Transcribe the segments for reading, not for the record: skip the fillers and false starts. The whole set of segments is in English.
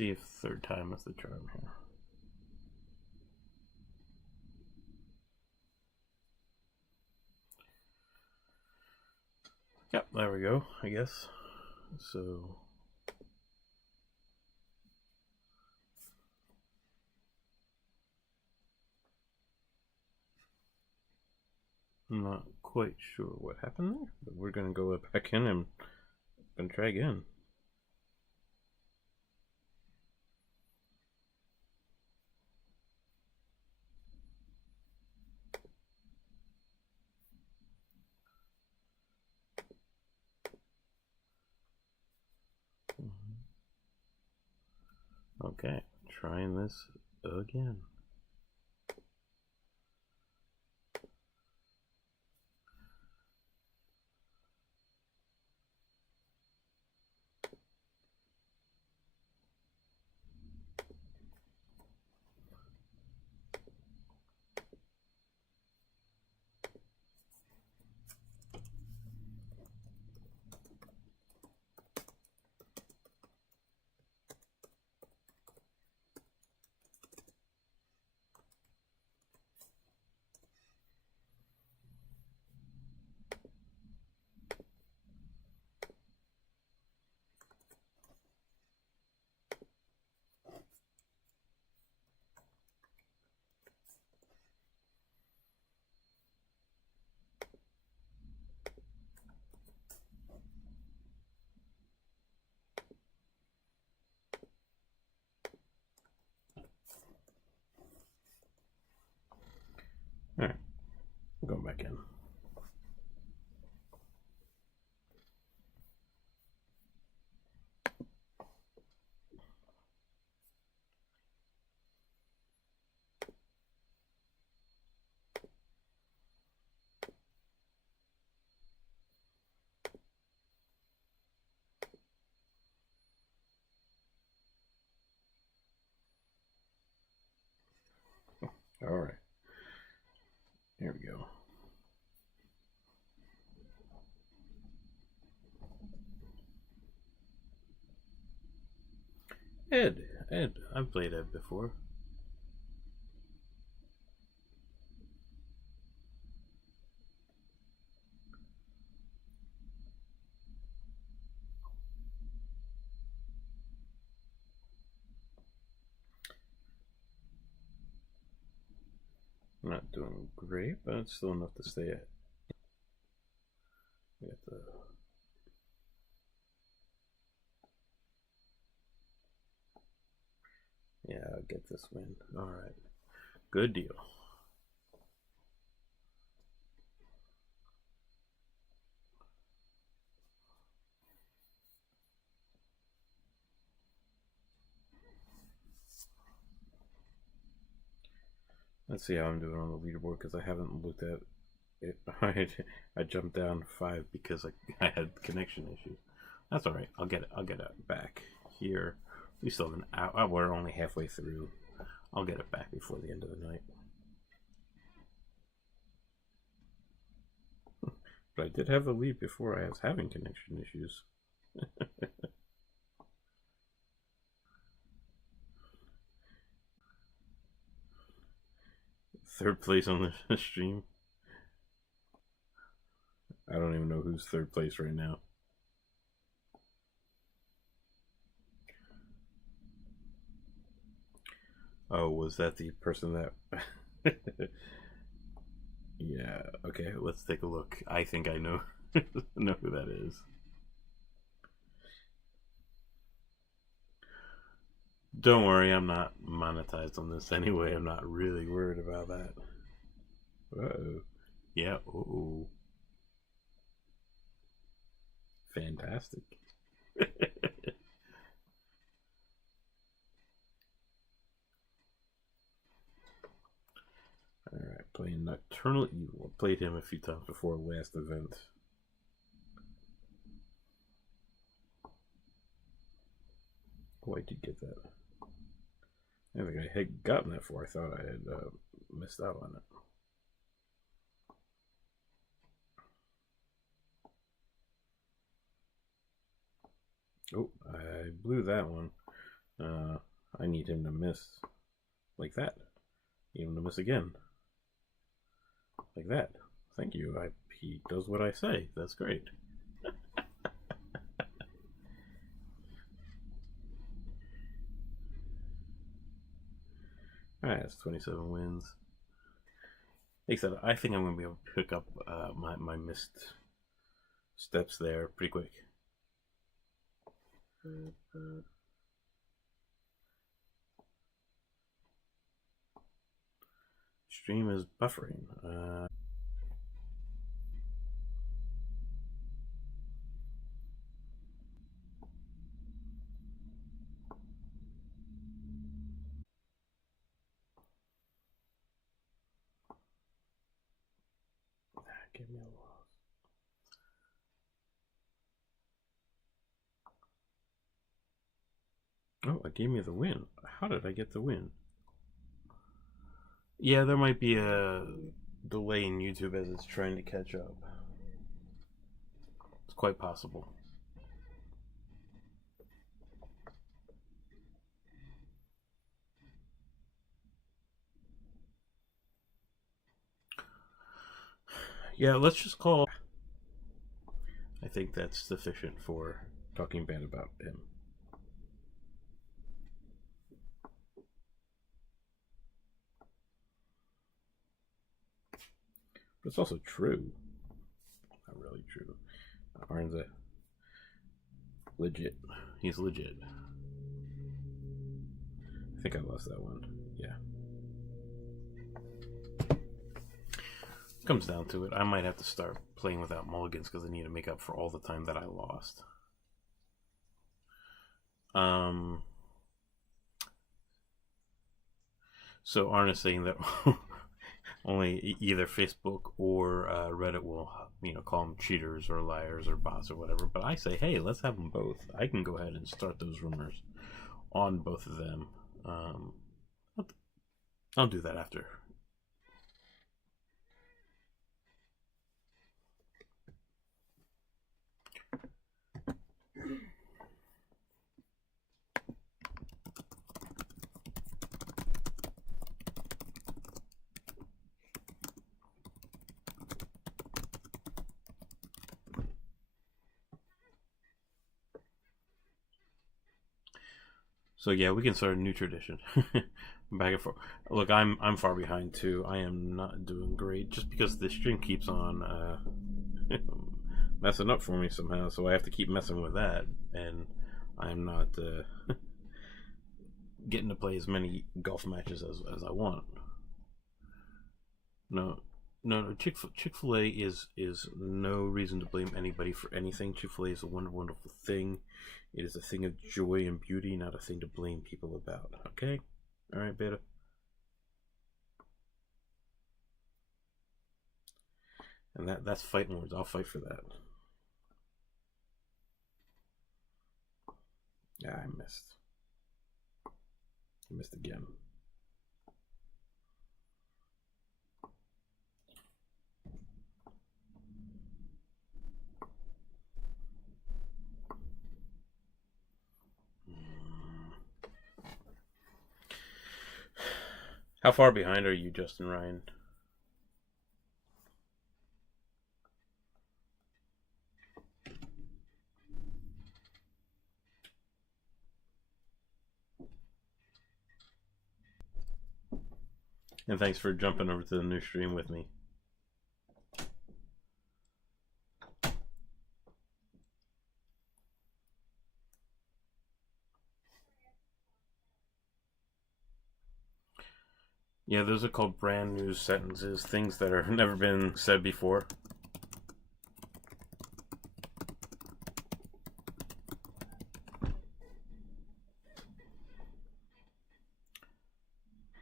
see if third time is the charm here. Yep, there we go, I guess. So I'm not quite sure what happened there, but we're gonna go back in and try again. Okay, trying this again. Alright, going back in. Alright, here we go. Ed, I've played Ed before. Not doing great, but it's still enough to stay at. We got the yeah, I'll get this win. Alright. Good deal. Let's see how I'm doing on the leaderboard because I haven't looked at it. I jumped down 5 because I had connection issues. That's alright. I'll get it back here. We still have an hour. We're only halfway through. I'll get it back before the end of the night. But I did have a lead before I was having connection issues. Third place on the stream. I don't even know who's third place right now. Oh, was that the person that... Yeah, okay, let's take a look. I think I know, know who that is. Don't worry, I'm not monetized on this anyway. I'm not really worried about that. Uh-oh. Yeah, oh. Fantastic. Alright, playing Nocturnal Evil. Played him a few times before last event. Oh, I did get that. I think I had gotten that far. I thought I had missed out on it. Oh, I blew that one. I need him to miss like that. Need him to miss again. Like that. Thank you. He does what I say. That's great. Alright, that's 27 wins. Like I said, I think I'm going to be able to pick up my missed steps there pretty quick. Stream is buffering. Give me a loss. Oh, it gave me the win. How did I get the win? Yeah, there might be a delay in YouTube as it's trying to catch up. It's quite possible. Yeah, let's just call. I think that's sufficient for talking bad about him. But it's also true. Not really true. Arn's a legit. He's legit. I think I lost that one. Yeah. Comes down to it. I might have to start playing without mulligans because I need to make up for all the time that I lost. So Arn is saying that only either Facebook or Reddit will, call them cheaters or liars or bots or whatever. But I say, hey, let's have them both. I can go ahead and start those rumors on both of them. I'll do that after. So yeah, we can start a new tradition. Back and forth. Look, I'm far behind too. I am not doing great just because the stream keeps on messing up for me somehow. So I have to keep messing with that, and I'm not getting to play as many golf matches as I want. No, Chick-fil-A is no reason to blame anybody for anything. Chick-fil-A is a wonderful thing. It is a thing of joy and beauty, not a thing to blame people about. Okay? Alright, Beta? And that's fighting words. I'll fight for that. Yeah, I missed. I missed again. How far behind are you, Justin Ryan? And thanks for jumping over to the new stream with me. Yeah, those are called brand new sentences, things that have never been said before.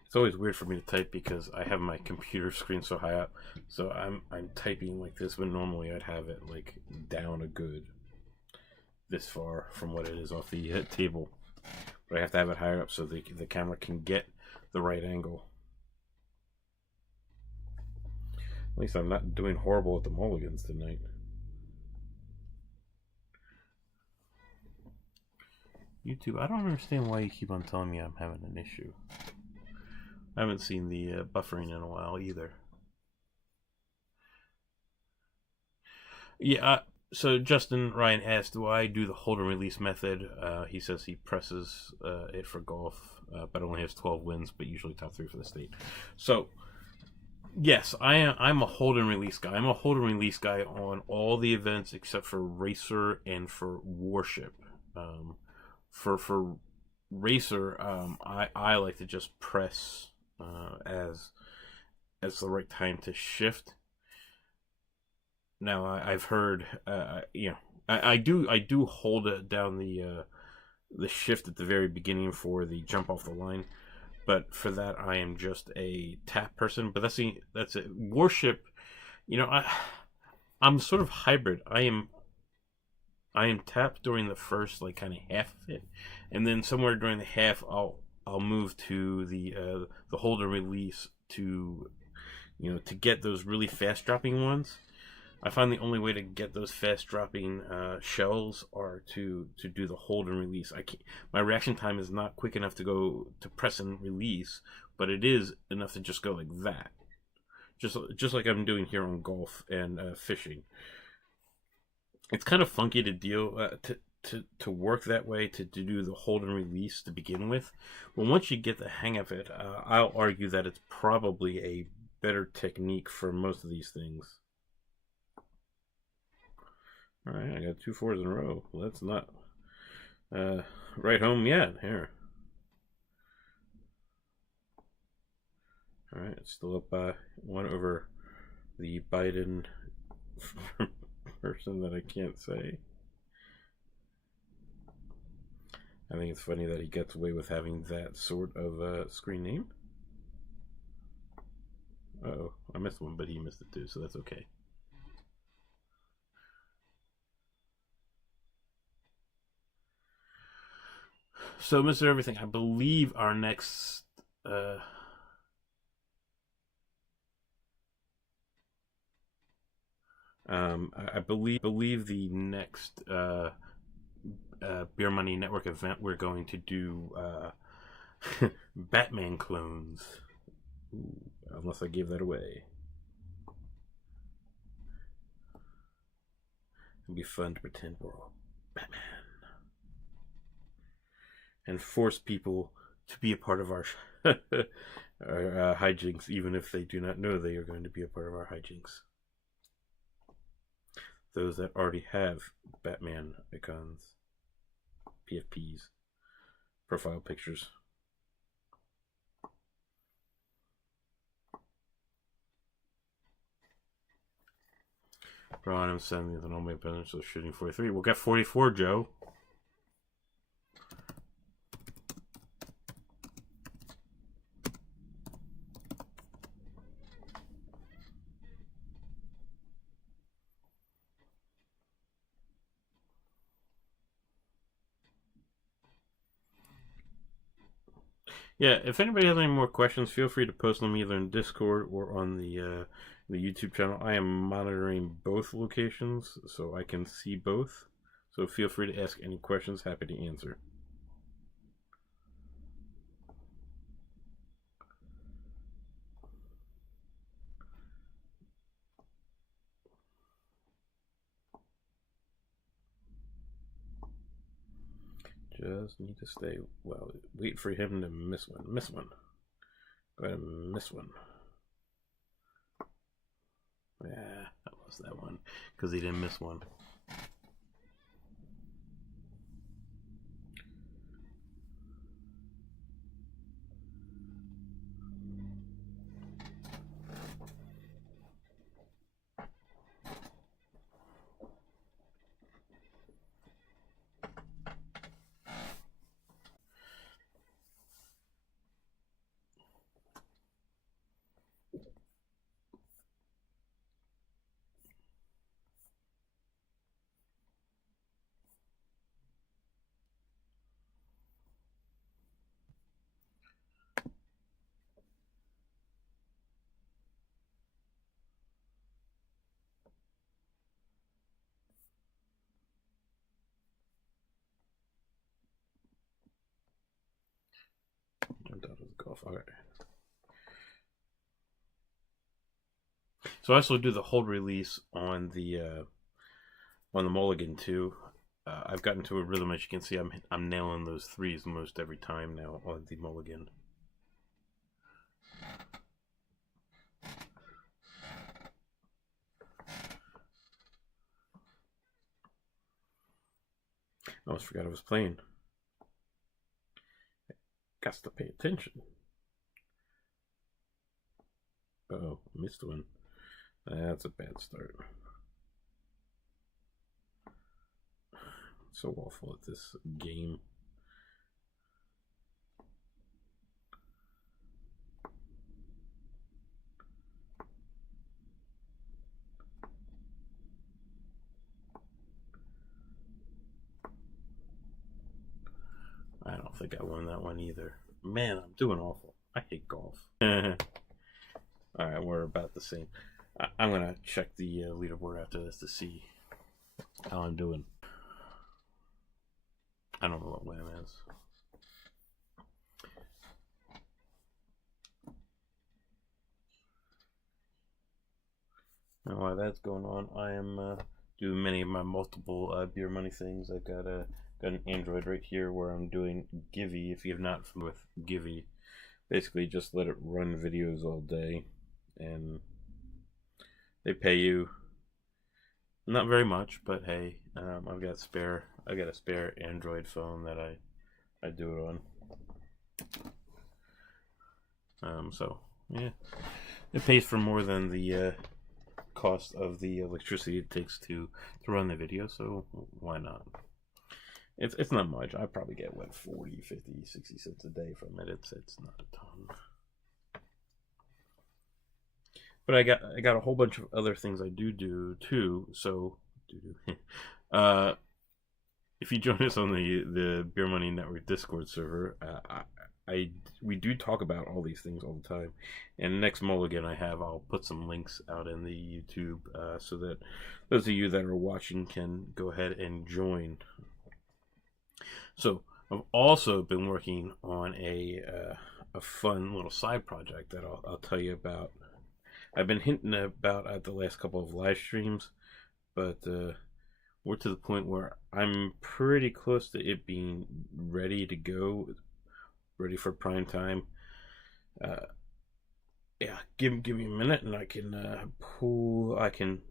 It's always weird for me to type because I have my computer screen so high up. So I'm typing like this, but normally I'd have it like down a good this far from what it is off the table. But I have to have it higher up so the camera can get the right angle. At least I'm not doing horrible at the mulligans tonight. YouTube, I don't understand why you keep on telling me I'm having an issue. I haven't seen the buffering in a while either. Yeah, so Justin Ryan asked, do I do the hold and release method? He says he presses it for golf, but only has 12 wins, but usually top 3 for the state. So, yes, I'm a hold and release guy. I'm a hold and release guy on all the events except for Racer and for Warship. For Racer, I like to just press as the right time to shift. Now I've heard, I do hold it down the shift at the very beginning for the jump off the line, but for that I am just a tap person. But that's it. Warship, I'm sort of hybrid. I am tapped during the first like kind of half of it, and then somewhere during the half I'll move to the hold and release to to get those really fast dropping ones. I find the only way to get those fast dropping shells are to do the hold and release. I can't, my reaction time is not quick enough to go to press and release, but it is enough to just go like that, just like I'm doing here on golf and fishing. It's kind of funky to deal to work that way to do the hold and release to begin with, but once you get the hang of it, I'll argue that it's probably a better technique for most of these things. Alright, I got 2 4s in a row. Well, that's not right home yet. Here. Alright, it's still up by 1 over the Biden person that I can't say. I think it's funny that he gets away with having that sort of screen name. Uh-oh, I missed one, but he missed it too, so that's okay. So, Mr. Everything, I believe our next I believe the next Beer Money Network event we're going to do Batman clones. Ooh, unless I gave that away. It'd be fun to pretend we're all Batman and force people to be a part of our hijinks, even if they do not know they are going to be a part of our hijinks. Those that already have Batman icons, PFPs, profile pictures. Ron, I'm sending the normal opponent, so shooting 43. We'll get 44, Joe. Yeah, if anybody has any more questions, feel free to post them either in Discord or on the YouTube channel. I am monitoring both locations, so I can see both. So feel free to ask any questions. Happy to answer. Just need to stay well. Wait for him to miss one. Miss one. Go ahead and miss one. Yeah, I lost that one because he didn't miss one. off. All right. So I also do the hold release on the mulligan too. I've gotten to a rhythm, as you can see. I'm nailing those threes most every time now on the mulligan. I almost forgot I was playing. Got to pay attention. Uh-oh, missed one. That's a bad start. So awful at this game. I don't think I won that one either. Man, I'm doing awful. I hate golf. Alright, we're about the same. I'm going to check the leaderboard after this to see how I'm doing. I don't know what Wham is. Now, while that's going on, I am doing many of my multiple beer money things. I've got an Android right here where I'm doing Givey. If you're not familiar with Givey, basically just let it run videos all day, and they pay you not very much, but hey, I've got a spare Android phone that I do it on. So yeah, it pays for more than the cost of the electricity it takes to run the video, so why not? It's not much. I probably get what, 40, 50, 60 cents a day from it. It's not a ton. But I got a whole bunch of other things I do too. So if you join us on the Beer Money Network Discord server, we do talk about all these things all the time. And next mulligan I'll put some links out in the YouTube so that those of you that are watching can go ahead and join. So I've also been working on a fun little side project that I'll tell you about. I've been hinting about at the last couple of live streams, but we're to the point where I'm pretty close to it being ready to go, ready for prime time. Yeah, give me a minute and I can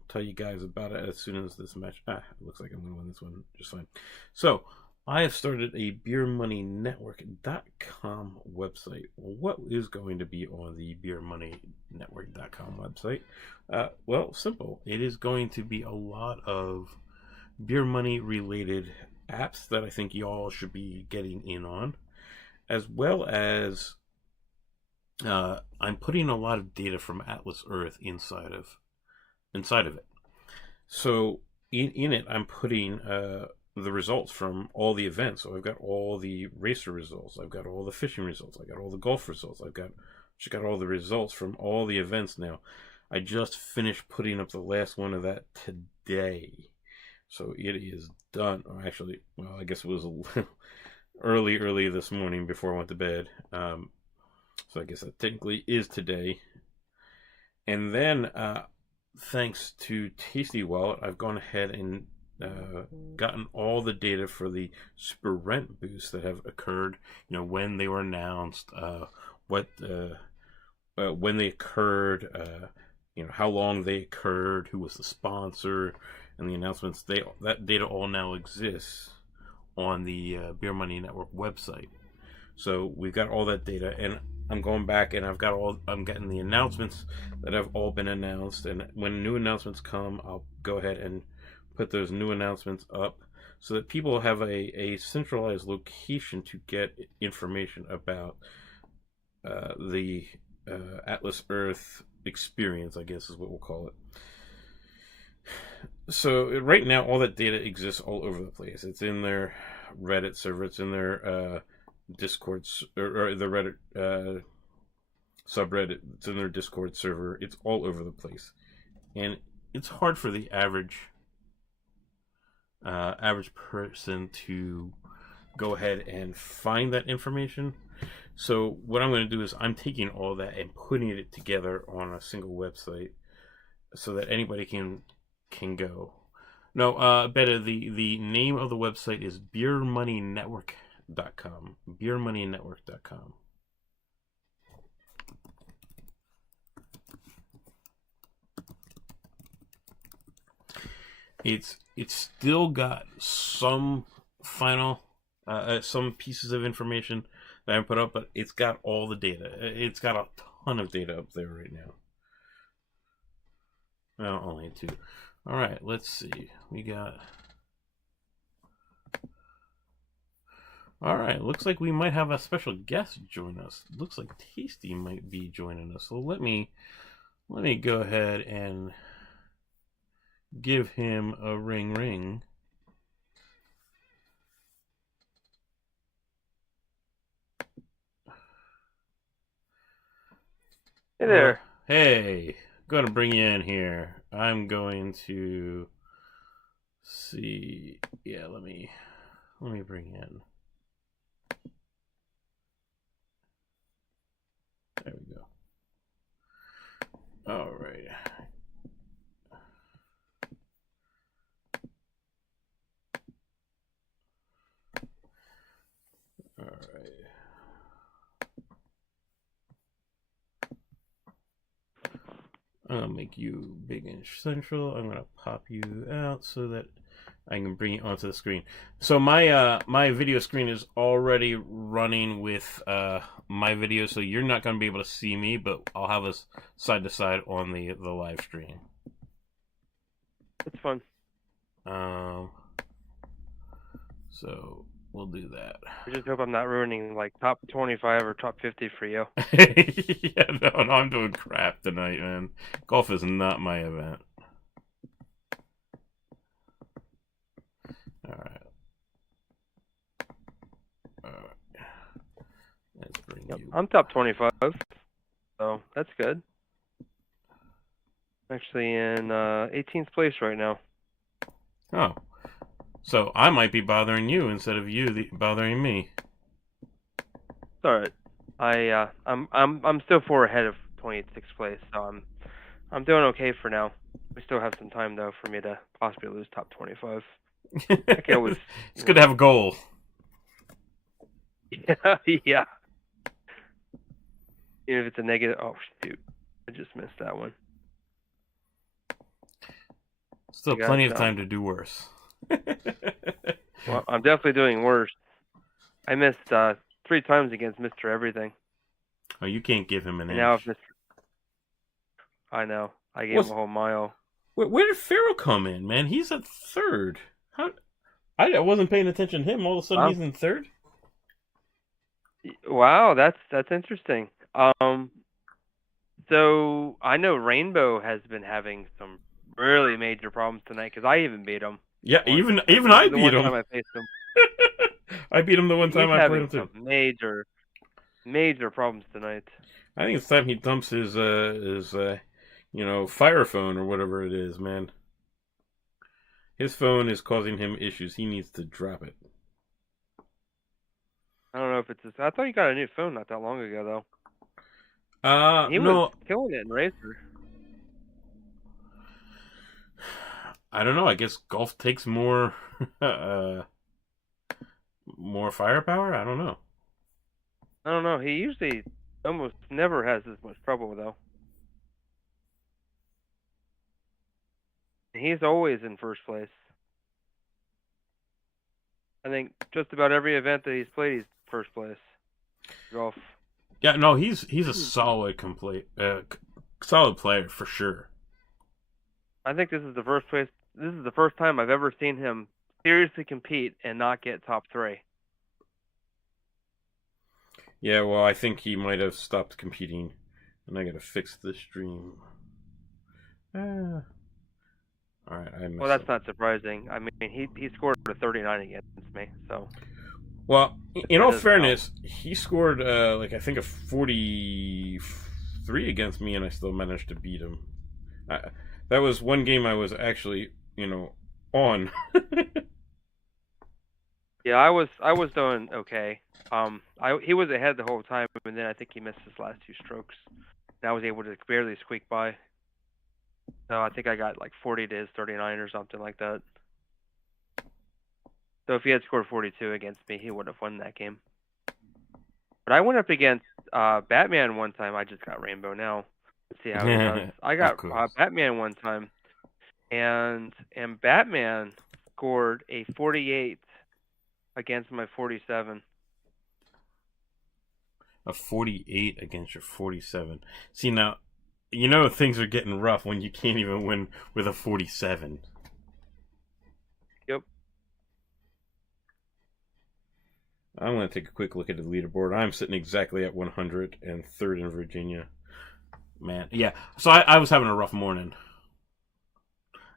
tell you guys about it as soon as this match. It looks like I'm gonna win this one just fine. So I have started a beermoneynetwork.com website. What is going to be on the beermoneynetwork.com website? Well, simple. It is going to be a lot of beer money related apps that I think y'all should be getting in on, as well as I'm putting a lot of data from Atlas Earth inside of it. So in it, I'm putting the results from all the events. So I've got all the racer results, I've got all the fishing results, I've got all the golf results, I've got all the results from all the events now. I just finished putting up the last one of that today, so it is done. Or actually, well, I guess it was a little early this morning before I went to bed. So I guess that technically is today. And then thanks to Tasty Wallet, I've gone ahead and gotten all the data for the super rent boosts that have occurred, when they were announced, when they occurred, how long they occurred, who was the sponsor, and the announcements. That data all now exists on the Beer Money Network website. So we've got all that data, and I'm going back and I'm getting the announcements that have all been announced, and when new announcements come, I'll go ahead and put those new announcements up so that people have a centralized location to get information about the Atlas Earth experience, I guess is what we'll call it. So right now, all that data exists all over the place. It's in their Reddit server, it's in their Discord, or the Reddit subreddit, it's in their Discord server. It's all over the place, and it's hard for the average person to go ahead and find that information. So what I'm going to do is I'm taking all that and putting it together on a single website so that anybody can go. No, better, the name of the website is beermoneynetwork.com. Beermoneynetwork.com. It's still got some final some pieces of information that I put up, but it's got all the data. It's got a ton of data up there right now. Well, only two. All right, let's see. We got. All right, looks like we might have a special guest join us. Looks like Tasty might be joining us. So let me go ahead and give him a ring. Hey there. Hey, gonna bring you in here. I'm going to see. Yeah, let me bring you in. There we go. All right. All right. I'm gonna make you big and central. I'm gonna pop you out so that I can bring you onto the screen. So my my video screen is already running with my video, so you're not gonna be able to see me, but I'll have us side to side on the live stream. That's fun. So we'll do that. I just hope I'm not ruining like top 25 or top 50 for you. Yeah, no, I'm doing crap tonight, man. Golf is not my event. All right. Let's bring you. I'm top 25, so that's good. I'm actually in 18th place right now. Oh, so I might be bothering you instead of you bothering me. It's all right. I'm still 4 ahead of 26th place, so I'm doing okay for now. We still have some time though for me to possibly lose top 25. It's good to have a goal. Yeah. Even if it's a negative. Oh shoot! I just missed that one. Still plenty of time to do worse. Well, I'm definitely doing worse. I missed 3 times against Mr. Everything. Oh, you can't give him an inch. Now if Mr. I know. I gave him a whole mile. Where did Farrell come in, man? He's at third. How? I wasn't paying attention to him. All of a sudden, he's in third. Wow, that's interesting. So I know Rainbow has been having some really major problems tonight because I even beat him. Yeah, even I beat him. Time I faced him. I beat him the one time I played him too. Major problems tonight. I think it's time he dumps his Fire phone or whatever it is, man. His phone is causing him issues. He needs to drop it. I don't know if it's his. I thought he got a new phone not that long ago, though. He was killing it in Racer. I don't know. I guess golf takes more more firepower. I don't know. He usually almost never has as much trouble, though. He's always in first place. I think just about every event that he's played, he's first place. Golf. Yeah, no, he's a solid solid player for sure. I think this is the first place. This is the first time I've ever seen him seriously compete and not get top 3. Yeah, well, I think he might have stopped competing, and I gotta fix the stream. All right, well, that's not surprising. I mean, he scored a 39 against me, so. Well, in all fairness, he scored I think a 43 against me, and I still managed to beat him. That was one game I was actually on. Yeah, I was doing okay. He was ahead the whole time, and then I think he missed his last 2 strokes. And I was able to barely squeak by. So I think I got like 40 to his 39 or something like that. So if he had scored 42 against me, he would have won that game. But I went up against Batman one time. I just got Rainbow now. Let's see how he does. I got Batman one time, and Batman scored a 48 against my 47. A 48 against your 47. See, now, you know things are getting rough when you can't even win with a 47. Yep. I'm going to take a quick look at the leaderboard. I'm sitting exactly at 100 and third in Virginia. Man, yeah. So I was having a rough morning.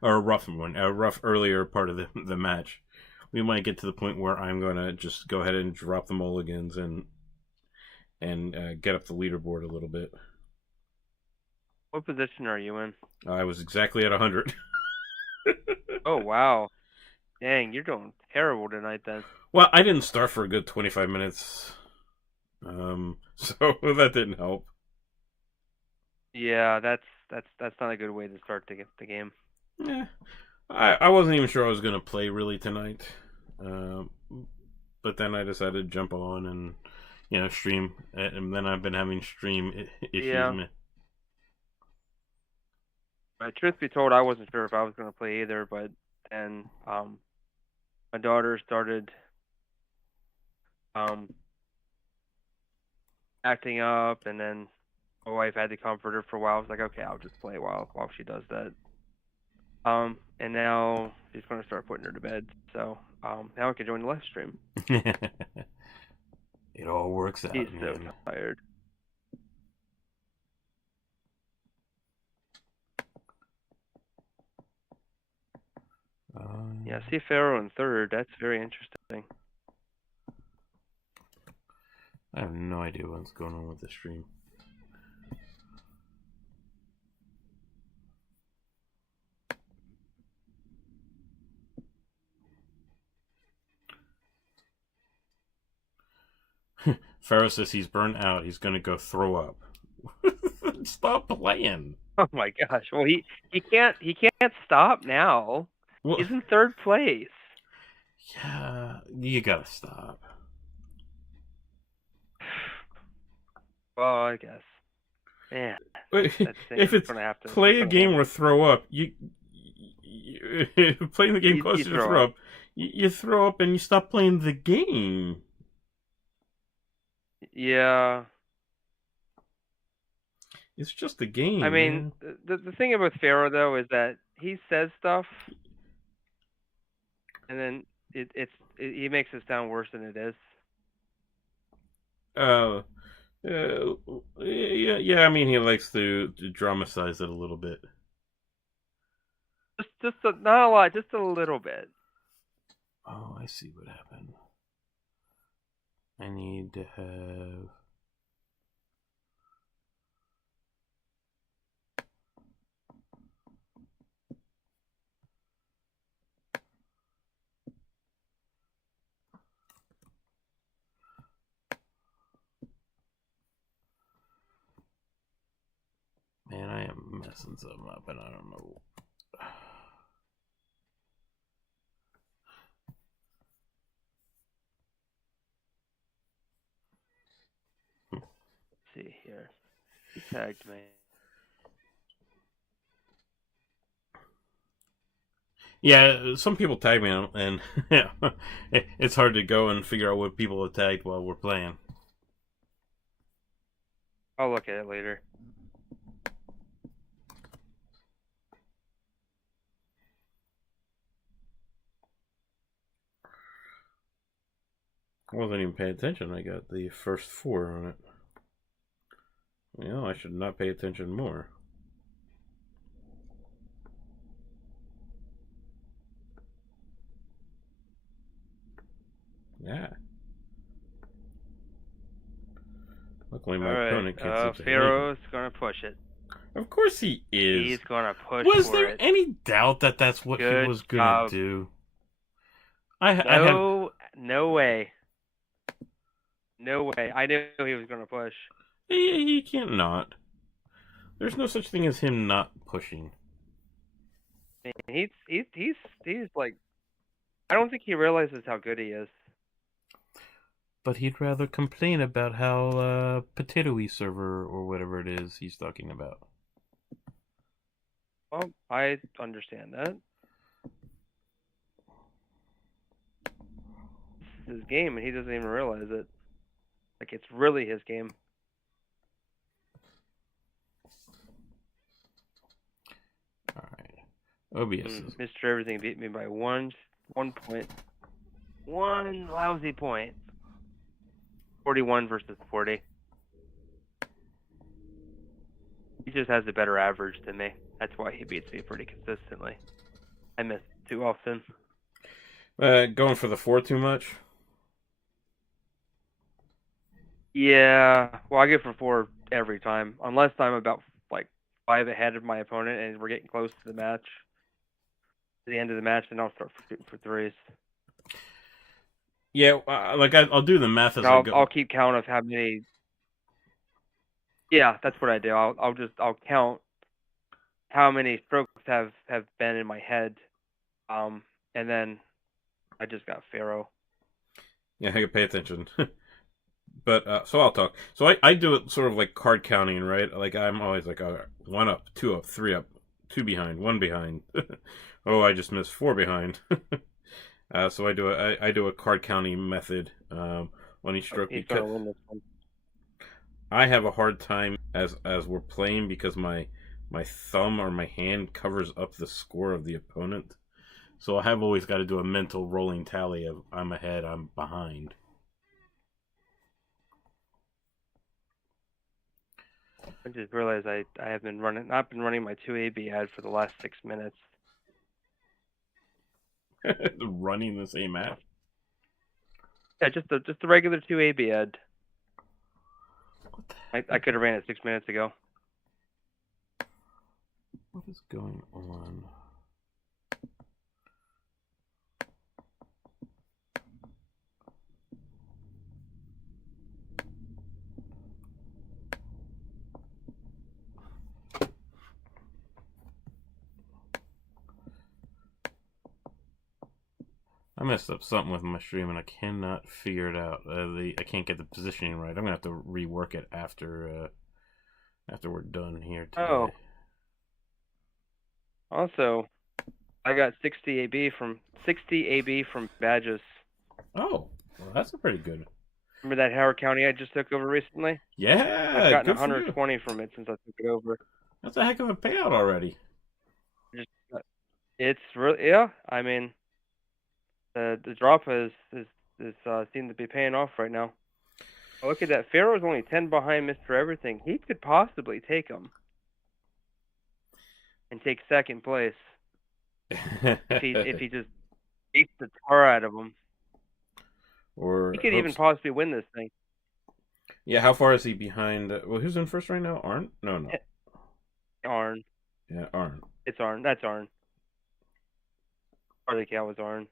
Or a rough earlier part of the match. We might get to the point where I'm going to just go ahead and drop the mulligans and get up the leaderboard a little bit. What position are you in? I was exactly at 100. Oh, wow. Dang, you're doing terrible tonight then. Well, I didn't start for a good 25 minutes. So that didn't help. Yeah, that's not a good way to start the game. Yeah. I wasn't even sure I was going to play really tonight. But then I decided to jump on and stream, and then I've been having stream issues. Yeah. Truth be told, I wasn't sure if I was going to play either, but then my daughter started acting up, and then my wife had to comfort her for a while. I was like, okay, I'll just play while she does that. And now she's going to start putting her to bed, so now I can join the live stream. It all works out. She's so tired. Yeah, see Pharaoh in third. That's very interesting. I have no idea what's going on with the stream. Pharaoh says he's burnt out. He's going to go throw up. Stop playing. Oh my gosh. Well, he can't stop now. Well, he's in third place. Yeah, you gotta stop. Well, I guess. Man, if it's gonna have to play a game or throw up, you playing the game causes you to throw up. You throw up and you stop playing the game. Yeah. It's just a game. I mean, the thing about Pharaoh though is that he says stuff, and then he makes it sound worse than it is. Yeah. I mean, he likes to dramatize it a little bit. Not a lot, just a little bit. Oh, I see what happened. I need to have. Man, I am messing something up, and I don't know. Let's see here. He tagged me. Yeah, some people tag me, and yeah, it's hard to go and figure out what people have tagged while we're playing. I'll look at it later. I wasn't even paying attention. I got the first 4 on it. Well, I should not pay attention more. Yeah. Luckily, my opponent can't see Pharaoh's gonna push it. Of course he is. He's gonna push. Was there any doubt that that's what he was gonna do? No No way. No way. I knew he was going to push. He can't not. There's no such thing as him not pushing. He's like, I don't think he realizes how good he is. But he'd rather complain about how potatoey server or whatever it is he's talking about. Well, I understand that. It's his game, and he doesn't even realize it. Like, it's really his game. All right. OBS is... Mr. Everything beat me by 1 point. 1 lousy point. 41 versus 40. He just has a better average than me. That's why he beats me pretty consistently. I miss too often. Going for the 4 too much? Yeah, well, I go for 4 every time, unless I'm about like 5 ahead of my opponent and we're getting close to the match. At the end of the match, then I'll start for 3s. Yeah, like I'll do the math as I go. I'll keep count of how many. Yeah, that's what I do. I'll count how many strokes have been in my head, and then I just got Pharaoh. Yeah, I can pay attention. But so I'll talk. So I do it sort of like card counting, right? Like I'm always like 1 up, 2 up, 3 up, 2 behind, 1 behind. Oh, I just missed 4 behind. So I do a card counting method on each stroke. He's gonna win this one. I have a hard time as we're playing because my thumb or my hand covers up the score of the opponent. So I have always got to do a mental rolling tally of I'm ahead, I'm behind. I just realized I have not been running my 2AB ad for the last 6 minutes. Running the same ad? Yeah, just the regular 2AB ad. I could have ran it 6 minutes ago. What is going on? I messed up something with my stream and I cannot figure it out. I can't get the positioning right. I'm gonna have to rework it after we're done here today. Oh. Also, I got 60 AB from badges. Oh, well, that's pretty good. Remember that Howard County I just took over recently? Yeah, I've gotten good 120 from it since I took it over. That's a heck of a payout already. It's really, yeah. I mean, the drop is seem to be paying off right now. Oh, look at that. Pharaoh's only 10 behind Mr. Everything. He could possibly take him and take second place if he just beats the tar out of him. Or he could even possibly win this thing. Yeah, how far is he behind? Well, who's in first right now? Arn? No. Arn. Yeah, Arn. It's Arn. That's Arn. Or the cow was Arn.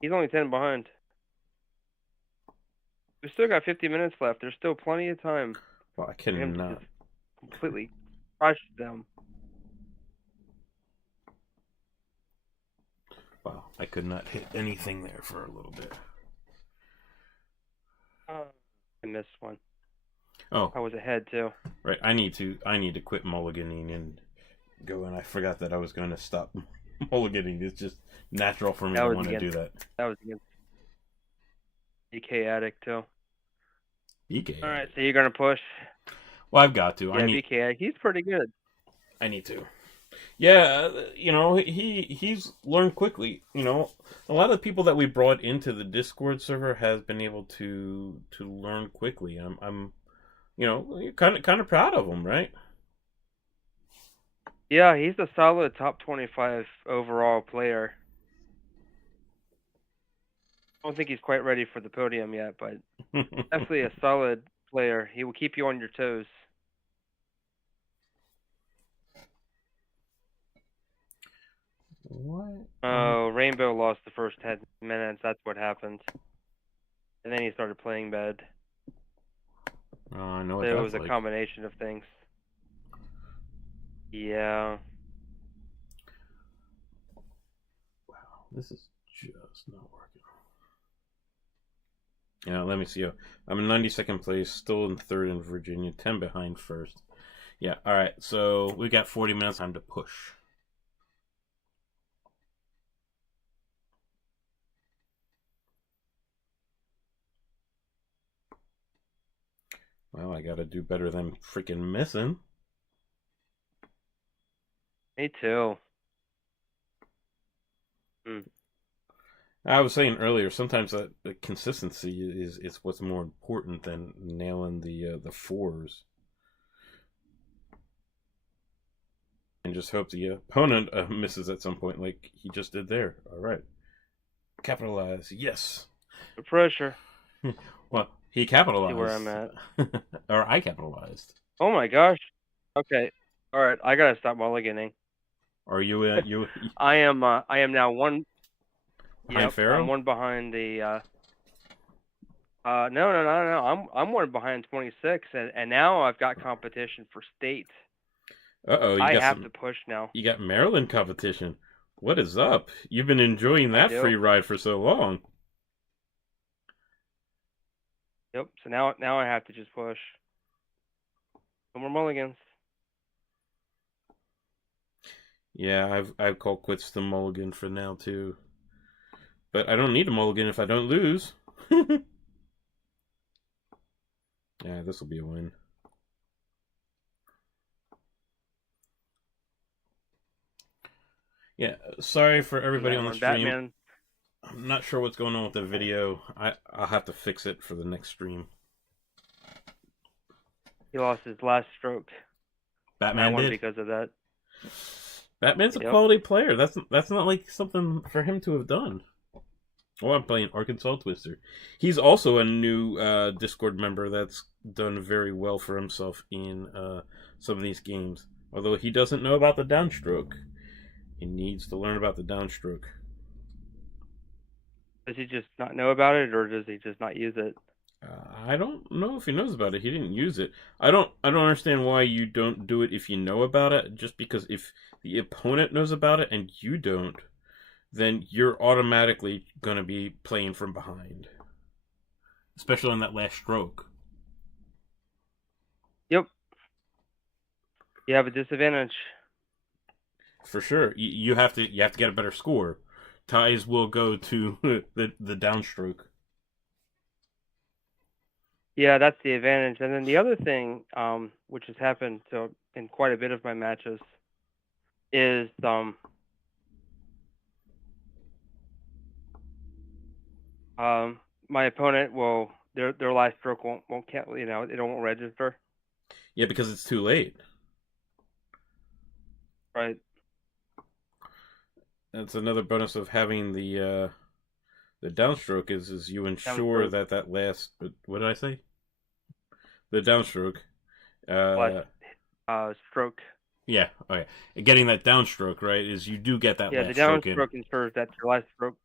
He's only 10 behind. We've still got 50 minutes left. There's still plenty of time. Well, I cannot completely crush them. Wow, I could not hit anything there for a little bit. I missed one. Oh, I was ahead too. Right, I need to quit mulliganing and go. And I forgot that I was going to stop mulliganing. It's just natural for me to want to do that. That was against BK Addict too. BK. All right, so you're gonna push. Well, I've got to. Yeah, BK Addict. He's pretty good. I need to. Yeah, he's learned quickly. A lot of the people that we brought into the Discord server has been able to learn quickly. I'm kind of proud of him, right? Yeah, he's a solid top 25 overall player. I don't think he's quite ready for the podium yet, but definitely a solid player. He will keep you on your toes. What? Oh, Rainbow lost the first 10 minutes. That's what happened. And then he started playing bad. Oh, I know what So it that's was a like. combination of things. Yeah. Wow, this is just not working. Yeah, let me see. I'm in 92nd place, still in third in Virginia, 10 behind first. Yeah, all right. So we got 40 minutes time to push. Well, I got to do better than freaking missing. Me too. I was saying earlier, sometimes that the consistency is what's more important than nailing the fours. And just hope the opponent misses at some point, like he just did there. All right, capitalize. Yes. The pressure. Well, he See where I'm capitalized, at. or I capitalized. Oh my gosh. Okay. All right. I gotta stop mulliganing. Are you you I am now one. behind Yep. I'm Pharaoh? one behind the. No. I'm one behind 26, and now I've got competition for state. Uh-oh, I have to push now. you got Maryland competition. What is up? You've been enjoying I that do. free ride for so long. Yep. So now I have to just push. No more mulligans. Yeah, I've called quits to Mulligan for now too. But I don't need a mulligan if I don't lose. Yeah, this will be a win. Yeah, sorry for everybody on the Run stream. Batman. I'm not sure what's going on with the video. I'll have to fix it for the next stream. He lost his last stroke. Batman I won did. because of that. Batman's a Yep. quality player. That's not like something for him to have done. Oh, I'm playing Arkansas Twister. He's also a new Discord member that's done very well for himself in some of these games. Although he doesn't know about the downstroke. He needs to learn about the downstroke. Does he just not know about it, or does he just not use it? I don't know if he knows about it. He didn't use it. I don't understand why you don't do it if you know about it. Just because if the opponent knows about it and you don't, then you're automatically going to be playing from behind. Especially on that last stroke. Yep. You have a disadvantage. For sure. You have to get a better score. Ties will go to the downstroke. Yeah, that's the advantage. And then the other thing, which has happened in quite a bit of my matches, is my opponent will their last stroke won't count. You know, it won't register. Yeah, because it's too late. Right. That's another bonus of having the downstroke is you ensure Downstroke. that last, what did I say? The downstroke. Last stroke. Yeah, oh yeah. Getting that downstroke, right, is you do get that Yeah, last the stroke in. downstroke ensures that your last stroke.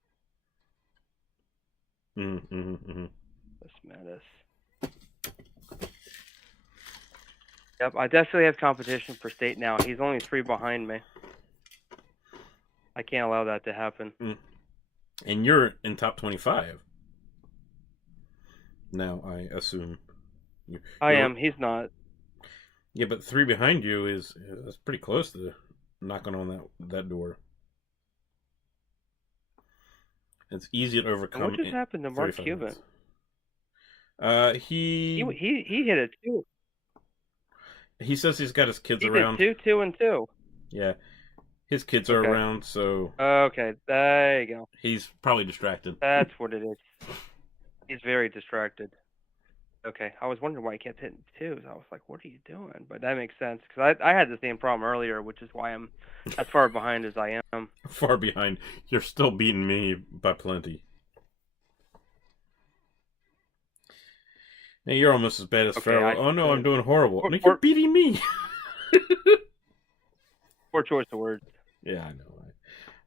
This madness. Yep, I definitely have competition for state now. He's only 3 behind me. I can't allow that to happen. And you're in top 25. Now, I assume. I am. He's not. Yeah, but 3 behind you that's pretty close to knocking on that door. It's easy to overcome. And what just happened to Mark Cuban? He hit it too. He says he's got his kids He around. did 2, 2, and 2. Yeah, his kids are around, so. Okay, there you go. He's probably distracted. That's what it is. He's very distracted. Okay, I was wondering why he kept hitting 2s. I was like, what are you doing? But that makes sense, because I had the same problem earlier, which is why I'm as far behind as I am. Far behind. You're still beating me by plenty. Hey, you're almost as bad as Pharaoh. Oh no, I'm doing horrible. No, you're beating me. Poor choice of words. Yeah, I know.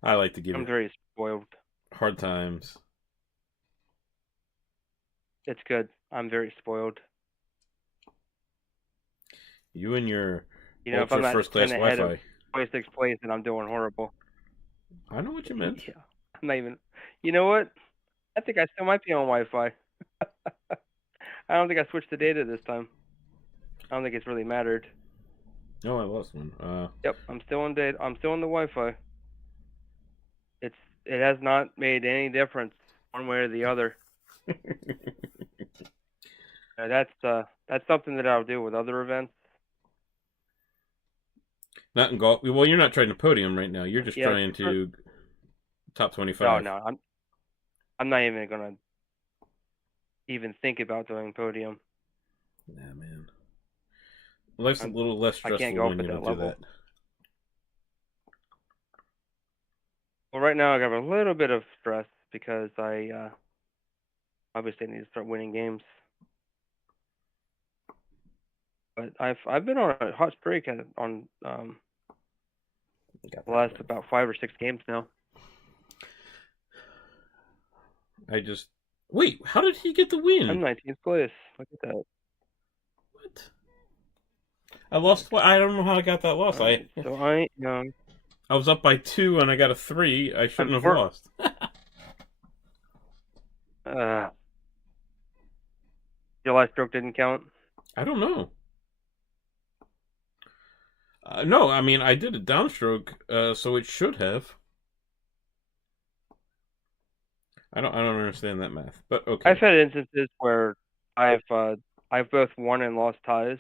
I like to give I'm it very spoiled. hard times. It's good. I'm very spoiled. You and your You know, if I'm ultra not first 10 class ahead of Wi-Fi. 26th place, then I'm doing horrible. I know what you meant. Yeah. I'm not even. You know what? I think I still might be on Wi-Fi. I don't think I switched the data this time. I don't think it's really mattered. Oh, I lost one. Yep, I'm still on data. I'm still on the Wi-Fi. It has not made any difference one way or the other. That's something that I'll do with other events. Not in golf. Well, you're not trying to podium right now. You're just Yeah, trying to top 25. no, I'm not even gonna even think about doing podium. Yeah, man. Life's a little less I can't stressful go up when at you that don't do level. that. Well, right now I got a little bit of stress because I obviously need to start winning games. But I've been on a hot streak on Got the that last win. about 5 or 6 games now. I just wait. How did he get the I'm win? 19th place. Look at that. What? I lost. I don't know how I got that loss. All right, so I was up by 2 and I got a 3. I I'm shouldn't have four. lost. Your last stroke didn't count. I don't know. No, I mean I did a downstroke, so it should have. I don't understand that math, but I've okay. had instances where I've uh, I've both won and lost ties,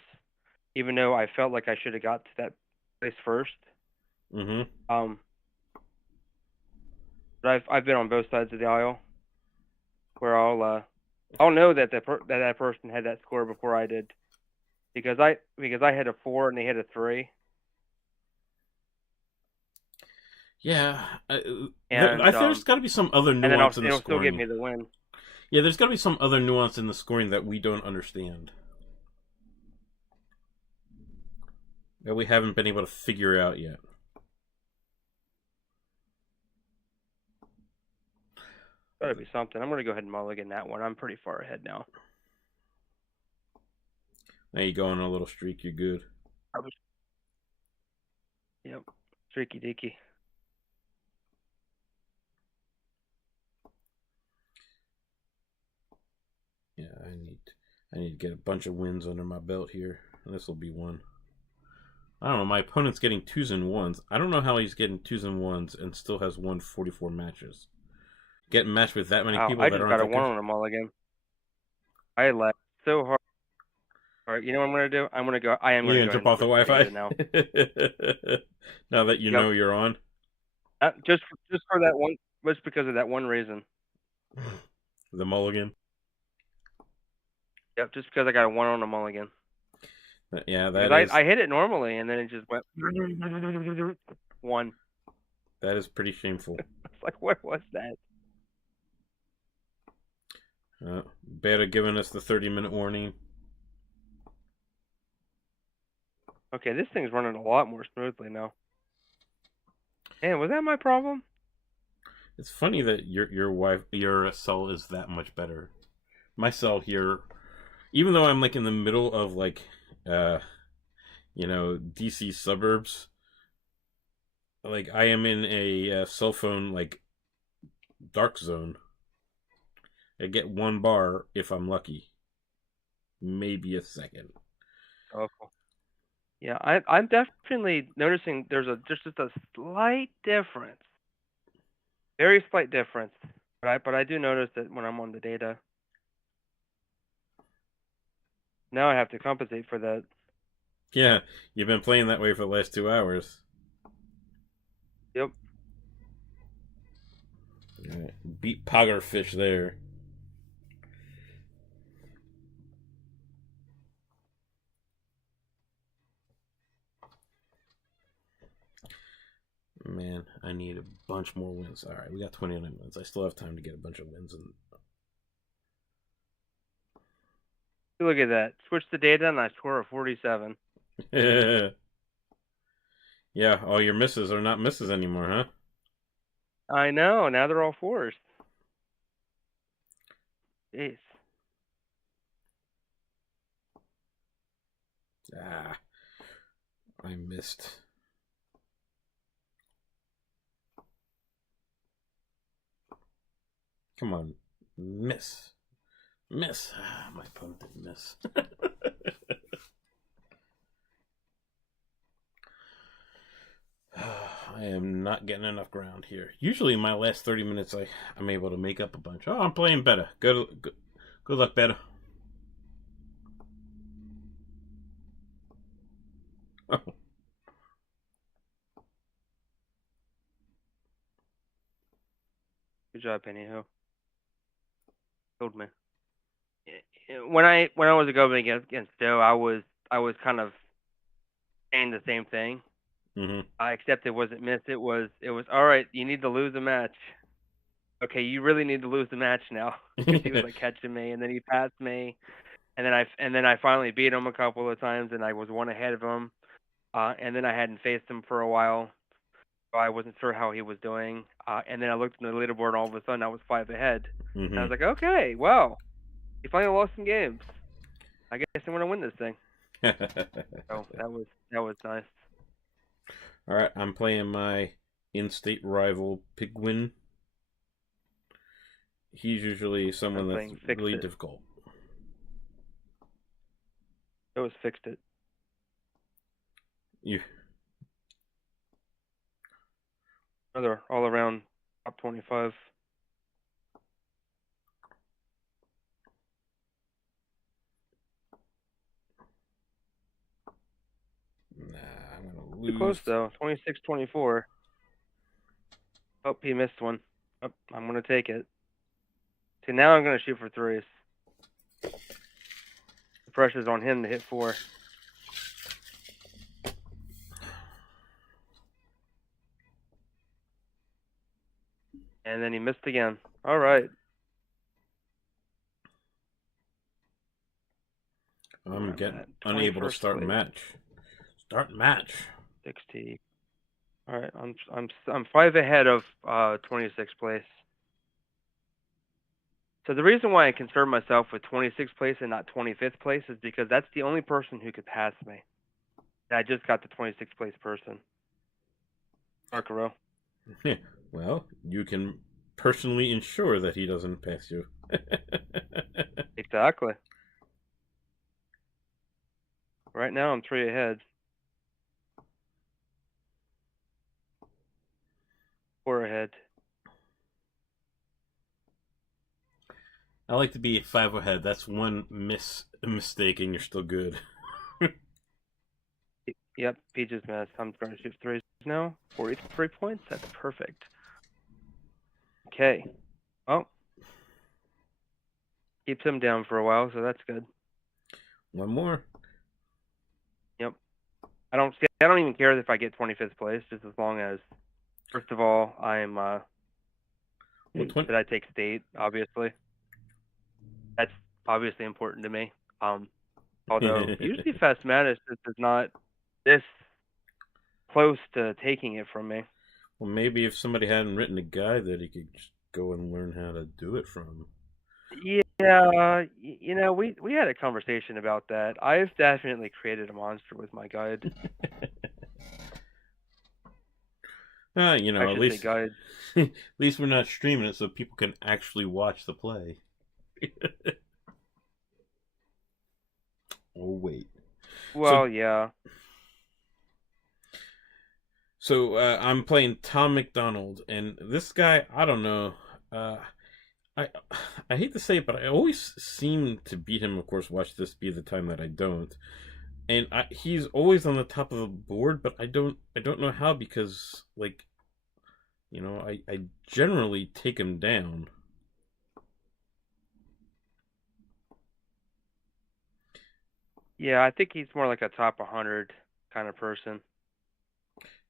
even though I felt like I should have got to that place first. Mm-hmm. Um, but I've been on both sides of the aisle where I'll know that that person had that score before I did because I had a 4 and they had a 3, Yeah, and there's got to be some other and then nuance in the it'll still give scoring. me the win. Yeah, there's got to be some other nuance in the scoring that we don't understand, that we haven't been able to figure out yet. Gotta be something. I'm gonna go ahead and mulligan that one. I'm pretty far ahead now. Now you go on a little streak, you're good. Yep, streaky deaky. Yeah, I need to get a bunch of wins under my belt here. This will be one. I don't know. My opponent's getting 2s and 1s. I don't know how he's getting 2s and 1s and still has won 44 matches. Getting matched with that many Wow, people I that just aren't got a that 1 good. on a mulligan. I laughed so hard. All right, you know what I'm gonna do? I am You gonna gonna go ahead jump and off the switch the Wi-Fi? data now. Now that you Yep. know you're on. Just for that one, just because of that one reason. The mulligan. Yep, just because I got a 1 on a mulligan. Yeah, Because I hit it normally and then it just went 1. that is pretty shameful. It's like, what was that? Beta giving us the 30-minute warning. Okay, this thing's running a lot more smoothly now. Man, was that my problem? It's funny that your cell is that much better. My cell here, even though I'm like in the middle of like, DC suburbs, like I am in a cell phone like dark zone. I get 1 bar if I'm lucky, maybe a second. Oh, cool. Yeah, I'm definitely noticing there's just a slight difference, very slight difference. But I do notice that when I'm on the data, now I have to compensate for that. Yeah, you've been playing that way for the last 2 hours. Yep. Right. Beat Poggerfish there. Man, I need a bunch more wins. All right, we got 29 wins. I still have time to get a bunch of wins. Look at that. Switch the data and I score a 47. Yeah, all your misses are not misses anymore, huh? I know. Now they're all fours. Jeez. Ah, I missed. Come on, miss. Miss. Ah, my opponent didn't miss. I am not getting enough ground here. Usually in my last 30 minutes, I'm able to make up a bunch. Oh, I'm playing better. Good luck, better. Good job, Anyhow. Killed me. When I was going against Joe, I was kind of saying the same thing. Mm-hmm. Except it wasn't missed. It was all right. You need to lose a match. Okay, you really need to lose the match now, because he was like catching me, and then he passed me, and then I finally beat him a couple of times, and I was one ahead of him, and then I hadn't faced him for a while, so I wasn't sure how he was doing, and then I looked at the leaderboard, and all of a sudden I was 5 ahead, Mm-hmm. and I was like, okay, well, he finally lost some games. I guess I'm gonna win this thing. So that was nice. All right, I'm playing my in-state rival Pigwin. He's usually someone that's really difficult. It was fixed it. You. Another all around top 25. Nah, I'm gonna lose. Too close though. 26-24. Oh, he missed one. Oh, I'm gonna take it. See, now I'm gonna shoot for threes. The pressure's on him to hit 4. And then he missed again. All right. I'm getting unable to start match. Start match. 60. All right. I'm 5 ahead of 26th place. So the reason why I concern myself with 26th place and not 25th place is because that's the only person who could pass me. I just got the 26th place person. Arcaro. Well, you can personally ensure that he doesn't pass you. Exactly. Right now I'm 3 ahead. 4 ahead. I like to be 5 ahead. That's one mistake and you're still good. Yep, Peaches missed. I'm going to shoot threes now. 43 points. That's perfect. Okay. Oh. Keeps him down for a while, so that's good. One more. Yep. I don't even care if I get 25th place, just as long as, first of all, I'm that I take state, obviously. That's obviously important to me. Although usually Fast Madness is not this close to taking it from me. Well, maybe if somebody hadn't written a guide that he could just go and learn how to do it from. Yeah, we had a conversation about that. I've definitely created a monster with my guide. At least we're not streaming it so people can actually watch the play. Oh, wait. Well, yeah. So I'm playing Tom McDonald, and this guy, I don't know. I hate to say it, but I always seem to beat him. Of course, watch this be the time that I don't. And he's always on the top of the board, but I don't know how, because I generally take him down. Yeah, I think he's more like a top 100 kind of person.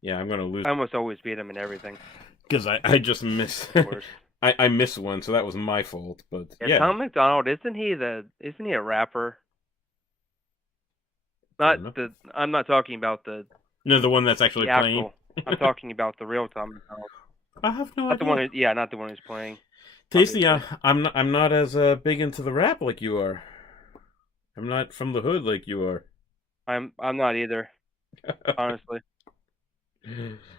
Yeah, I'm gonna lose. I almost always beat him in everything. Because I just missed. I missed one, so that was my fault. But yeah, Tom McDonald, isn't he a rapper? I'm not talking about the the one that's actually playing. I'm talking about the real Tom McDonald. I have no Not the one. idea. Yeah, not the one who's playing. Tasty, Obviously. I'm not as big into the rap like you are. I'm not from the hood like you are. I'm not either. Honestly,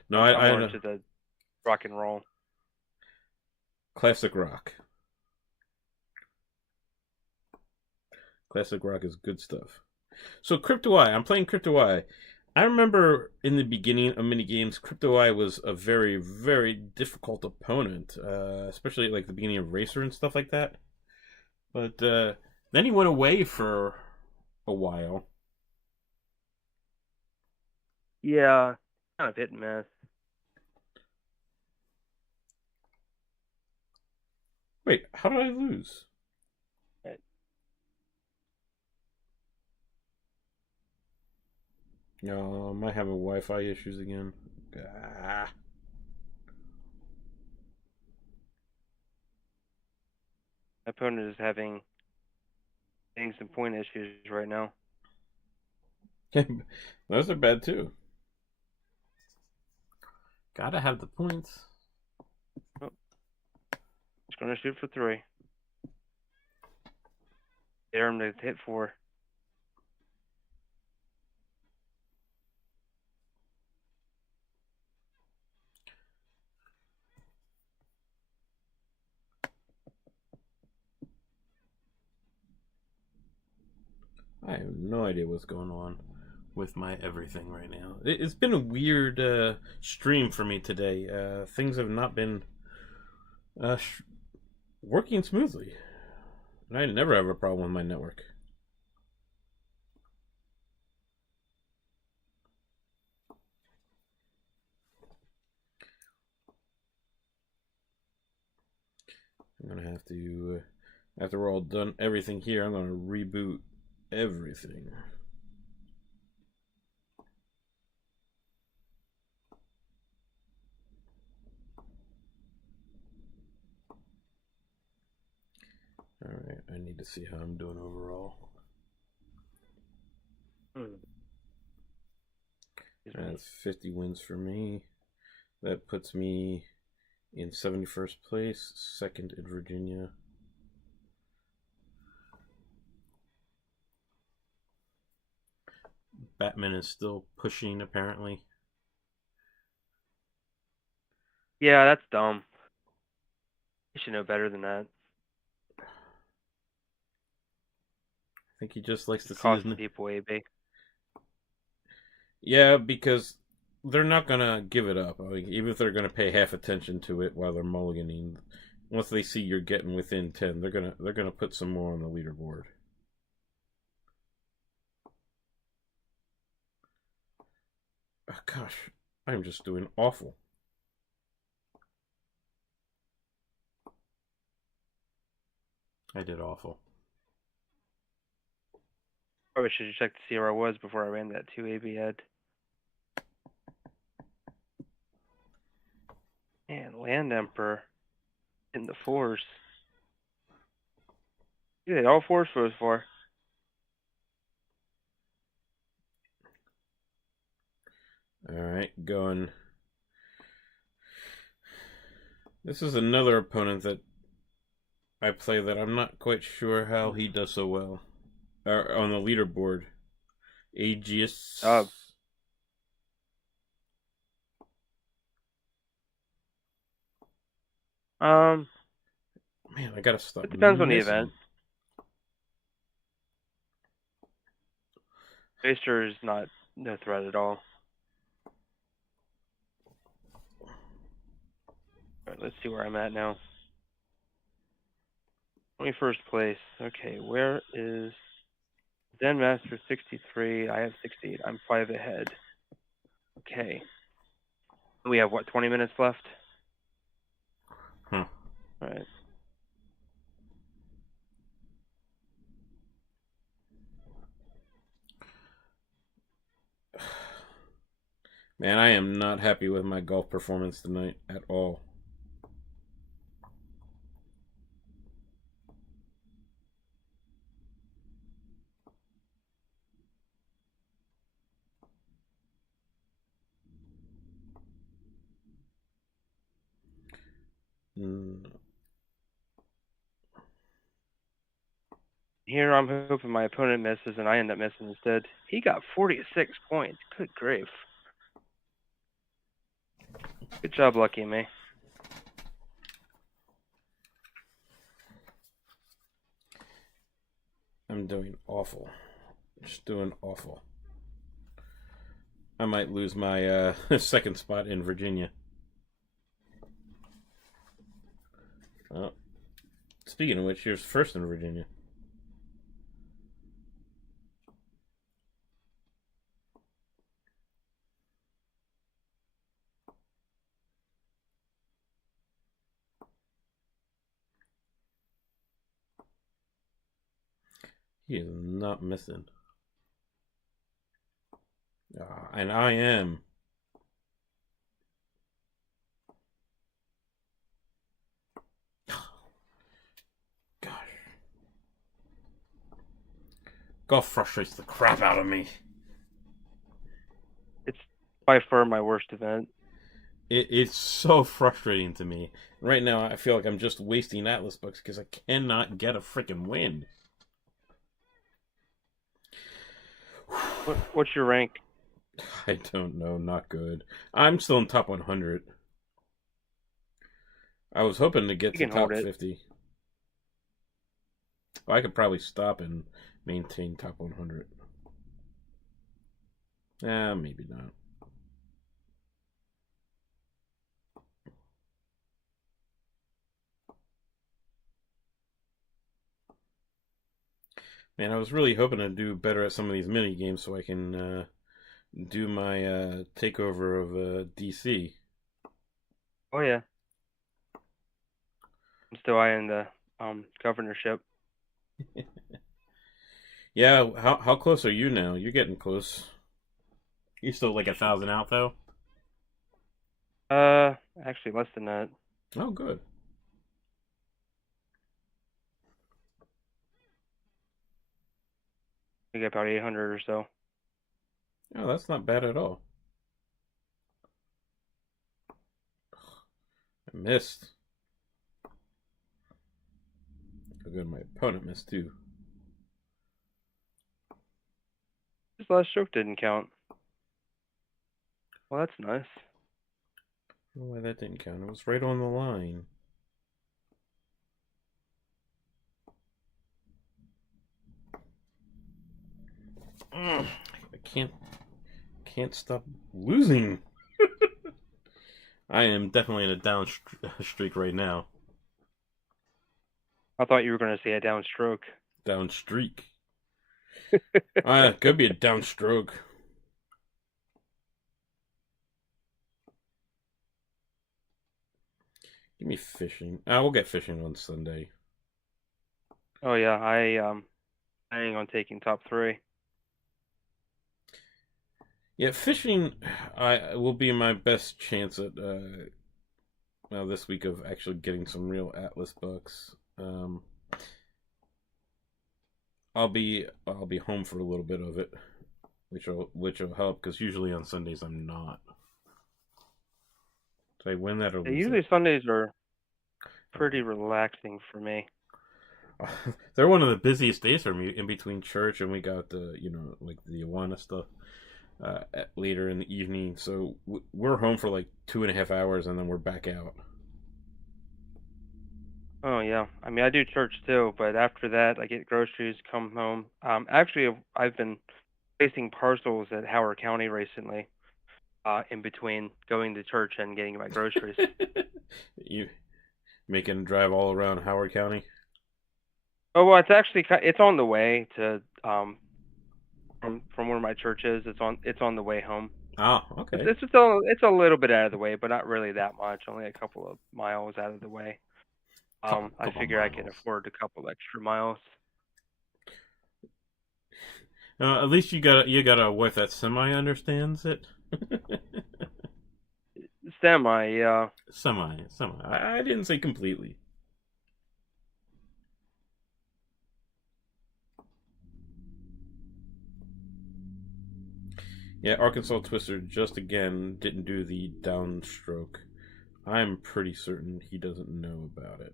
No, I'm I more know. into the rock and roll. Classic rock. Classic rock is good stuff. So Crypto Eye, I'm playing Crypto Eye. I remember in the beginning of mini games, Crypto Eye was a very, very difficult opponent, especially like the beginning of Racer and stuff like that. But then he went away for a while. Yeah, kind of hit and miss. Wait, how did I lose? Right. No, I might have a Wi-Fi issues again. Ah. My opponent is having some point issues right now. Those are bad too. Gotta have the points. Oh, just gonna shoot for 3. Dare him to hit 4. I have no idea what's going on with my everything right now. It's been a weird stream for me today. Things have not been uh, sh- working smoothly. And I never have a problem with my network. I'm gonna have to, after we're all done everything here, I'm gonna reboot everything. Alright, I need to see how I'm doing overall. That's 50 wins for me. That puts me in 71st place, second in Virginia. Batman is still pushing, apparently. Yeah, that's dumb. You should know better than that. I think he just likes to It's see his. costing people AB. Yeah, because they're not gonna give it up. Like, even if they're gonna pay half attention to it while they're mulliganing, once they see you're getting within 10, they're gonna put some more on the leaderboard. Oh, gosh, I'm just doing awful. I did awful. Probably should have checked to see where I was before I ran that 2 AB head. Man, Land Emperor in the 4s. You did all 4s for those 4. Alright, going. This is another opponent that I play that I'm not quite sure how he does so well. On the leaderboard. Aegis. Man, I gotta stop. It depends on the missing. event. Baster is not no threat at all. Alright, let's see where I'm at now. 21st place. Okay, where is Zen Master 63? I have 68. I'm 5 ahead. Okay. We have what, 20 minutes left? Huh. Alright. Man, I am not happy with my golf performance tonight at all. Here I'm hoping my opponent misses and I end up missing instead. He got 46 points. Good grief. Good job, Lucky me. I'm doing awful. Just doing awful. I might lose my second spot in Virginia. Speaking of which, here's first in Virginia. He is not missing. And I am. Gosh. Golf frustrates the crap out of me. It's by far my worst event. It's so frustrating to me. Right now, I feel like I'm just wasting Atlas bucks because I cannot get a freaking win. What's your rank? I don't know. Not good. I'm still in top 100. I was hoping to get to top 50. Well, I could probably stop and maintain top 100. Maybe not. Man, I was really hoping to do better at some of these mini games so I can do my takeover of DC. Oh yeah. I'm still eyeing the governorship. Yeah, how close are you now? You're getting close. You're still like 1,000 out though? Actually less than that. Oh, good. We get about 800 or so. Oh, that's not bad at all. I missed. Oh, good, my opponent missed too. His last stroke didn't count. Well, that's nice. I don't know why that didn't count. It was right on the line. I can't stop losing. I am definitely in a down streak right now. I thought you were going to say a downstroke. Down streak. It could be a downstroke. Give me fishing. We'll get fishing on Sunday. Oh yeah, I'm planning on taking top 3. Yeah, fishing will be my best chance at this week of actually getting some real Atlas bucks. I'll be home for a little bit of it, which will help because usually on Sundays I'm not. Did I win that or lose Usually it? Sundays are pretty relaxing for me. They're one of the busiest days for me in between church and we got the like the Awana stuff later in the evening. So we're home for like 2.5 hours and then we're back out. Oh yeah, I mean I do church too, but after that I get groceries, come home. Actually I've been placing parcels at Howard County recently. In between going to church and getting my groceries. You making a drive all around Howard County? Oh well, it's on the way to from where my church is. It's on the way home. Oh, okay. It's a little bit out of the way, but not really that much. Only a couple of miles out of the way. Couple I figure miles. I can afford a couple extra miles. At least you got a wife that semi understands it. Semi, yeah. Semi. I didn't say completely. Yeah, Arkansas Twister just again didn't do the downstroke. I'm pretty certain he doesn't know about it.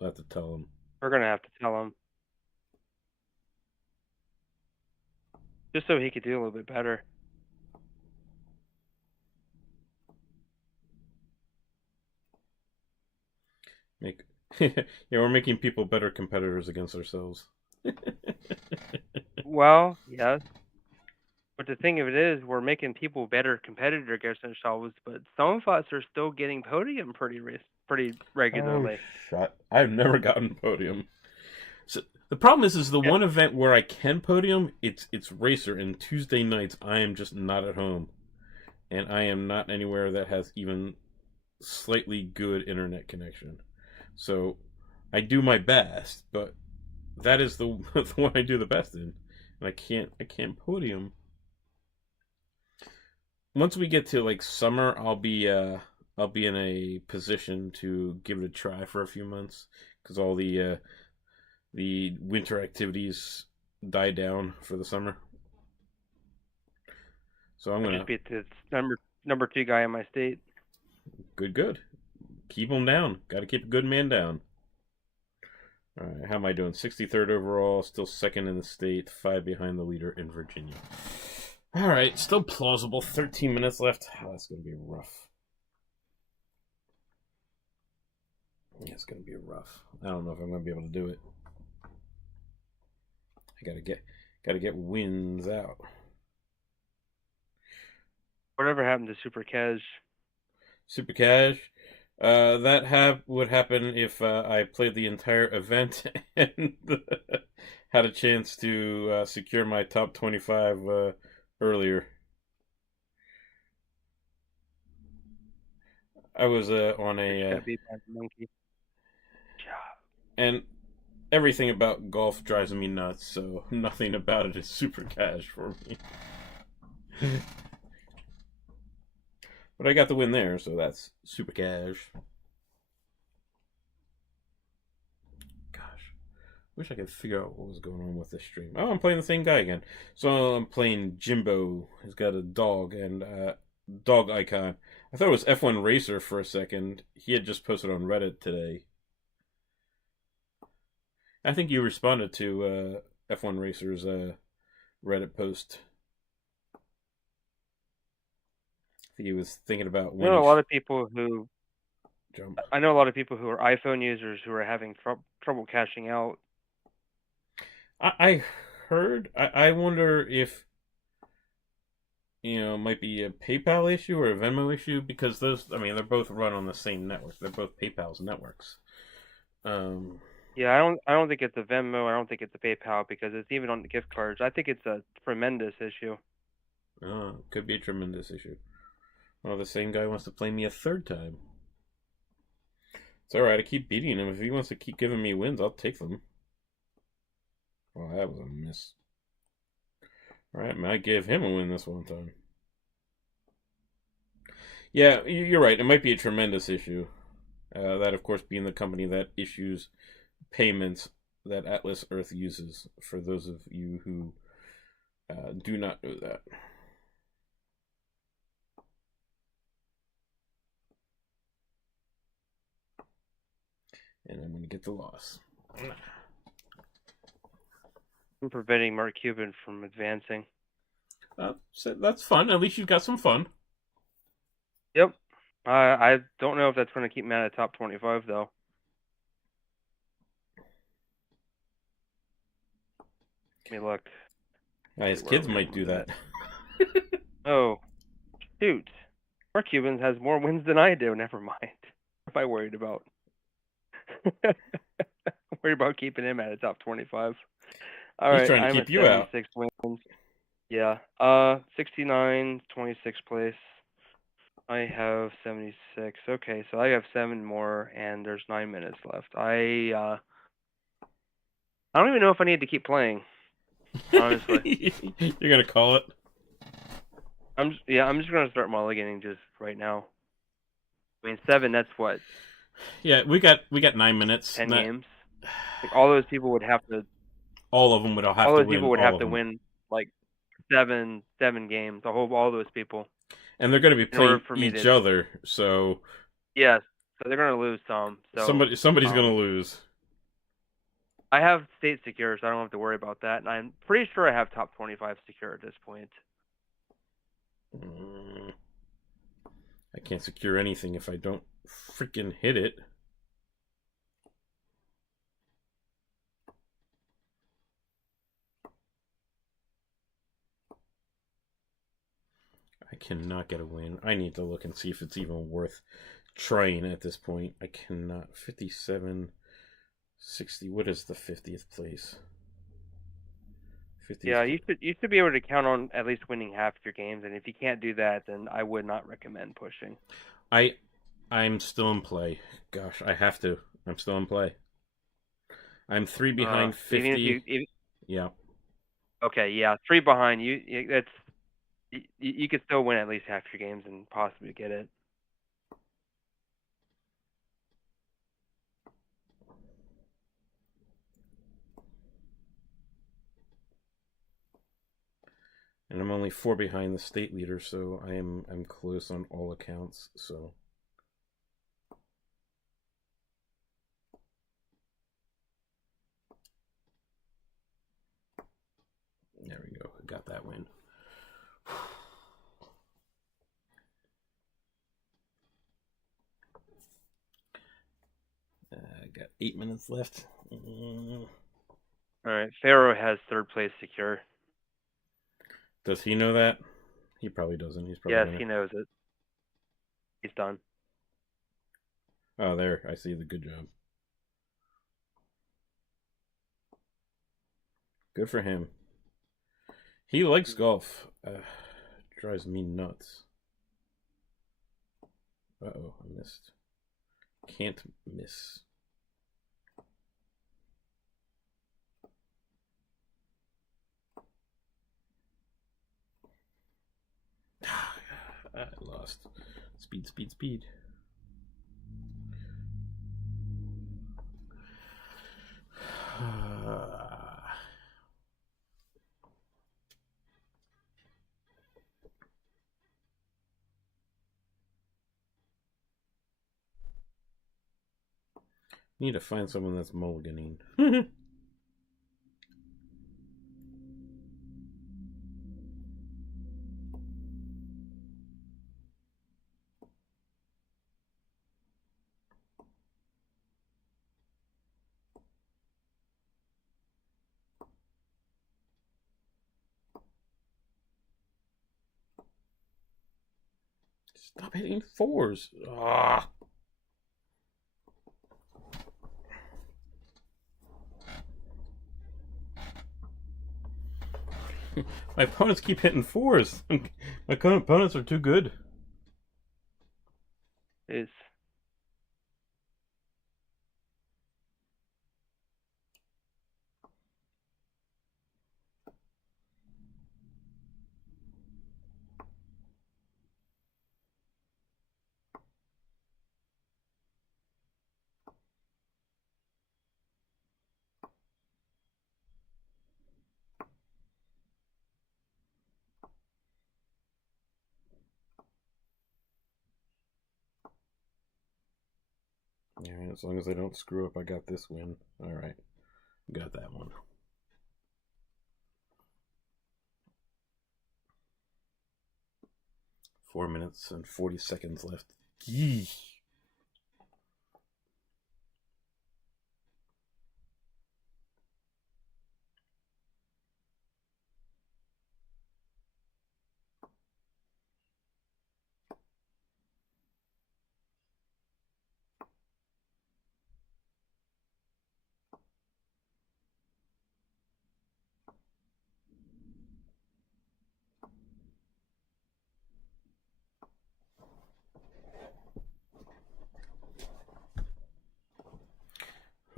I'll have to tell him. We're gonna have to tell him just so he could do a little bit better. Make yeah, we're making people better competitors against ourselves. Well, yes. But the thing of it is, we're making people better competitor against themselves, but some of us are still getting podium pretty Oh, regularly. shut! I've never gotten podium. So the problem is the Yeah. one event where I can podium, it's racer, and Tuesday nights I am just not at home, and I am not anywhere that has even slightly good internet connection. So I do my best, but that is the the one I do the best in, and I can't podium. Once we get to like summer, I'll be in a position to give it a try for a few months because all the winter activities die down for the summer. So I'm I gonna just beat the number 2 guy in my state. good. Keep him down. Got to keep a good man down. All right, how am I doing? 63rd overall, still second in the state, 5 behind the leader in Virginia. All right, still plausible. 13 minutes left. Oh, that's gonna be rough. Yeah, it's gonna be rough. I don't know if I'm gonna be able to do it. I gotta get wins out. Whatever happened to Super Cash? Super Cash. That would happen if I played the entire event and had a chance to secure my top 25 earlier. I was on Just a got beat by the monkey. and everything about golf drives me nuts, so nothing about it is super cash for me. But I got the win there, so that's super cash. Gosh, wish I could figure out what was going on with this stream. Oh, I'm playing the same guy again. So I'm playing Jimbo. He's got a dog and dog icon. I thought it was F1 Racer for a second. He had just posted on Reddit today. I think you responded to F1 Racer's Reddit post. I think he was thinking about I when know he a lot of people who jump. I know a lot of people who are iPhone users who are having trouble cashing out. I heard. I wonder if it might be a PayPal issue or a Venmo issue because those. I mean, they're both run on the same network. They're both PayPal's networks. Um, Yeah, I don't think it's a Venmo. I don't think it's a PayPal because it's even on the gift cards. I think it's a tremendous issue. could be a tremendous issue. Well, the same guy wants to play me a third time. It's all right. I keep beating him. If he wants to keep giving me wins, I'll take them. Well, that was a miss. All right, might give him a win this one time. Yeah, you're right. It might be a tremendous issue. That, of course, being the company that issues payments that Atlas Earth uses. For those of you who do not know that. And I'm going to get the loss. I'm preventing Mark Cuban from advancing. So that's fun. At least you've got some fun. Yep. I don't know if that's going to keep me out of top 25 though. Let me look. His kids might do that. Oh, shoot. Mark Cuban has more wins than I do. Never mind. What am I worried about? I'm worried about keeping him at a top 25. All He's right, trying to I'm keep at you out. 76 wins. Yeah. 69, 26th place. I have 76. Okay, so I have 7 more, and there's 9 minutes left. I don't even know if I need to keep playing. Honestly, You're gonna call it. I'm just gonna start mulliganing just right now. I mean, 7. That's what Yeah, we got 9 minutes. 10 games. Like all those people would have to. All of them would have All to those win. people would All have of to them. win like seven games. All those people. And they're going to be In order playing for me each to. other. So Yes, so they're gonna lose some. So Somebody's gonna lose. I have state secure, so I don't have to worry about that. And I'm pretty sure I have top 25 secure at this point. I can't secure anything if I don't freaking hit it. I cannot get a win. I need to look and see if it's even worth trying at this point. I cannot. 57, 60. What is the 50th place? 50th. Yeah, you should be able to count on at least winning half your games, and if you can't do that, then I would not recommend pushing. I'm still in play. Gosh, I have to. I'm still in play. I'm 3 behind 50. Even if you, yeah. Okay, yeah, 3 behind you could still win at least half your games and possibly get it. And I'm only 4 behind the state leader, so I'm close on all accounts. So there we go. I got that win. I got 8 minutes left. All right, Pharaoh has 3rd place secure. Does he know that? He probably doesn't. He's probably Yes, he knows it. He's done. Oh, there. I see the good job. Good for him. He likes golf. Drives me nuts. Uh-oh, I missed. Can't miss. I lost. Speed, speed, speed. Need to find someone that's mulliganing. Stop hitting 4s. Ah. My opponents keep hitting 4s. My opponents are too good. Is Yeah, as long as I don't screw up, I got this win. Alright. Got that one. 4 minutes and 40 seconds left. Yeesh.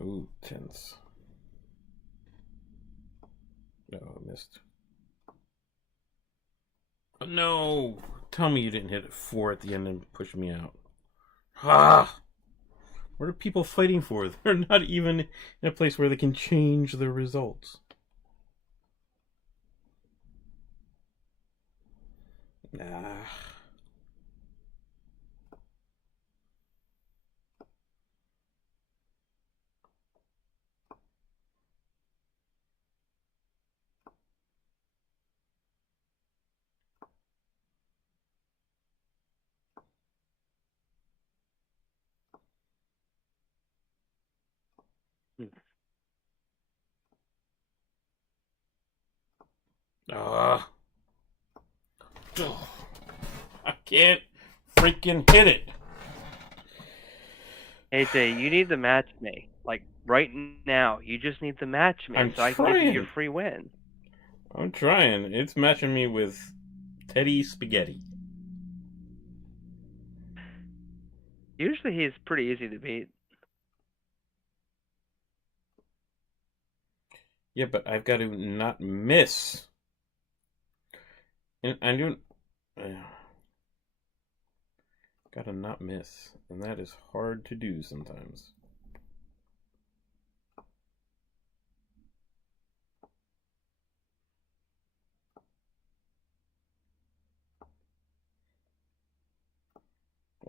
Ooh, tense. No, I missed. Oh, no! Tell me you didn't hit it 4 at the end and push me out. Ah! What are people fighting for? They're not even in a place where they can change the results. Ah. Ah. I can't freaking hit it. AJ, you need to match me. Like, right now. You just need to match me I'm so I can give you your trying. free win. I'm trying. It's matching me with Teddy Spaghetti. Usually he's pretty easy to beat. Yeah, but I've got to not miss. And I don't. Gotta not miss. And that is hard to do sometimes.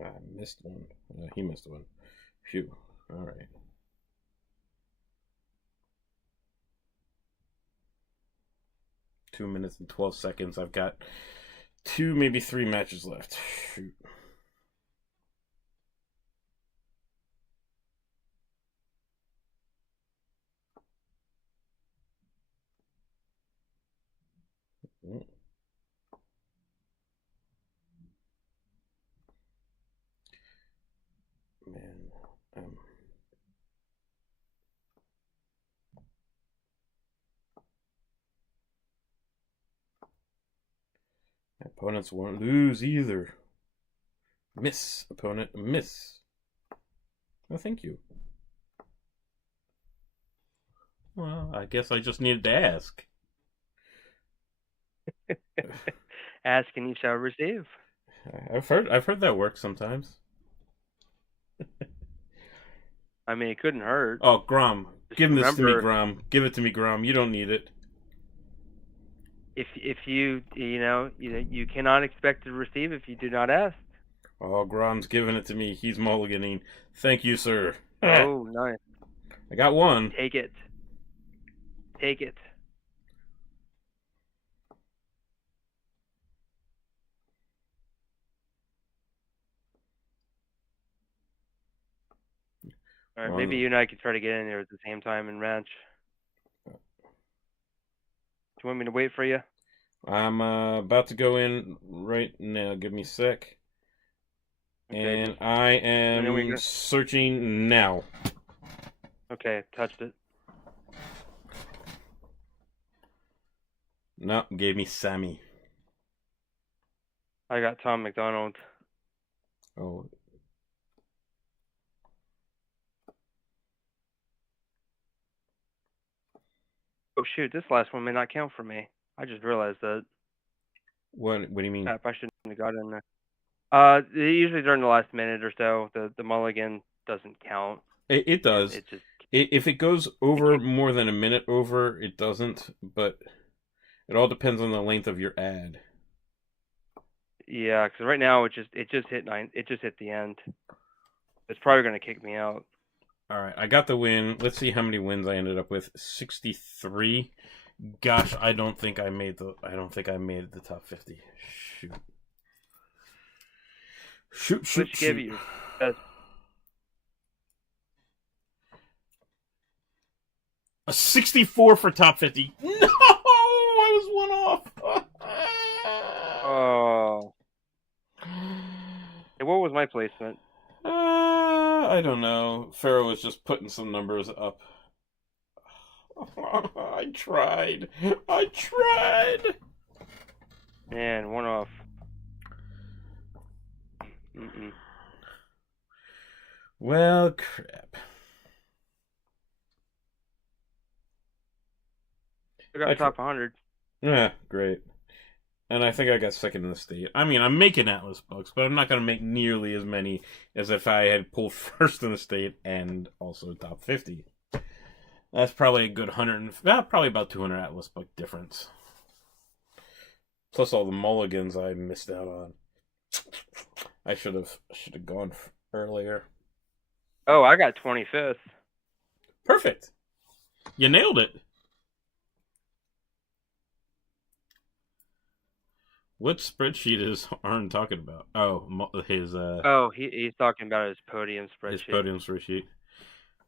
I missed one. He missed one. Phew. Alright. 2 minutes and 12 seconds. I've got 2, maybe 3 matches left. Shoot. Man. My opponents won't lose either. Miss, opponent, miss. Oh, thank you. Well, I guess I just needed to ask. Ask and you shall receive. I've heard that works sometimes. I mean, it couldn't hurt. Oh, Grom, Just give this to me, remember, Grom. Give it to me, Grom. You don't need it. if you cannot expect to receive if you do not ask. Oh, Grom's giving it to me. He's mulliganing. Thank you, sir. Oh, nice. I got one. Take it. Take it. All right, maybe you and I could try to get in there at the same time and ranch. Do you want me to wait for you? I'm about to go in right now. Give me a sec. Okay, and I am searching now. Okay, touched it. No, gave me Sammy. I got Tom McDonald. Oh. Oh shoot, this last one may not count for me. I just realized that. What do you mean? Crap, I shouldn't have got in there. Usually during the last minute or so, the mulligan doesn't count. It does. It just if it goes over more than a minute over, it doesn't. But it all depends on the length of your ad. Yeah, because right now it just hit the end. It's probably gonna kick me out. All right, I got the win. Let's see how many wins I ended up with. 63. Gosh, I don't think I made the top 50. Shoot. Which give you a 64 for top 50. No, I was one off. Oh. Hey, what was my placement? I don't know. Pharaoh was just putting some numbers up. I tried. Man, one off. Well, crap. I got top 100. Yeah, great. And I think I got second in the state. I mean, I'm making Atlas books, but I'm not going to make nearly as many as if I had pulled first in the state and also top 50. That's probably a good 100, probably about 200 Atlas book difference. Plus all the mulligans I missed out on. I should have gone earlier. Oh, I got 25th. Perfect. You nailed it. What spreadsheet is Arn talking about? Oh, his he's talking about his podium spreadsheet.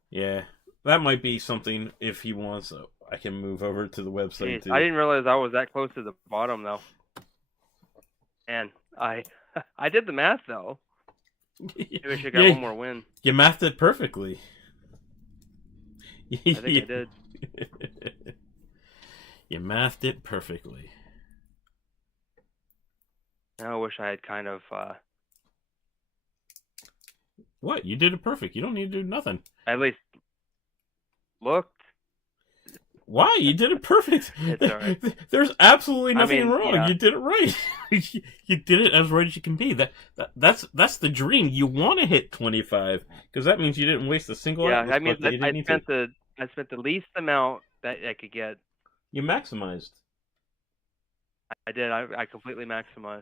Yeah, that might be something if he wants. I can move over to the website Jeez, too. I didn't realize I was that close to the bottom though. And I did the math though. Maybe I should got one more win. You mathed it perfectly. I think I did. You mathed it perfectly. Now I wish I had kind of What? You did it perfect. You don't need to do nothing. at least looked. Why? You did it perfect. It's all right. There's absolutely nothing wrong. Yeah. You did it right. You did it as right as you can be. That's the dream. You want to hit 25 because that means you didn't waste a single. Yeah, that means that I spent the least amount that I could get. You maximized. I did. I completely maximized.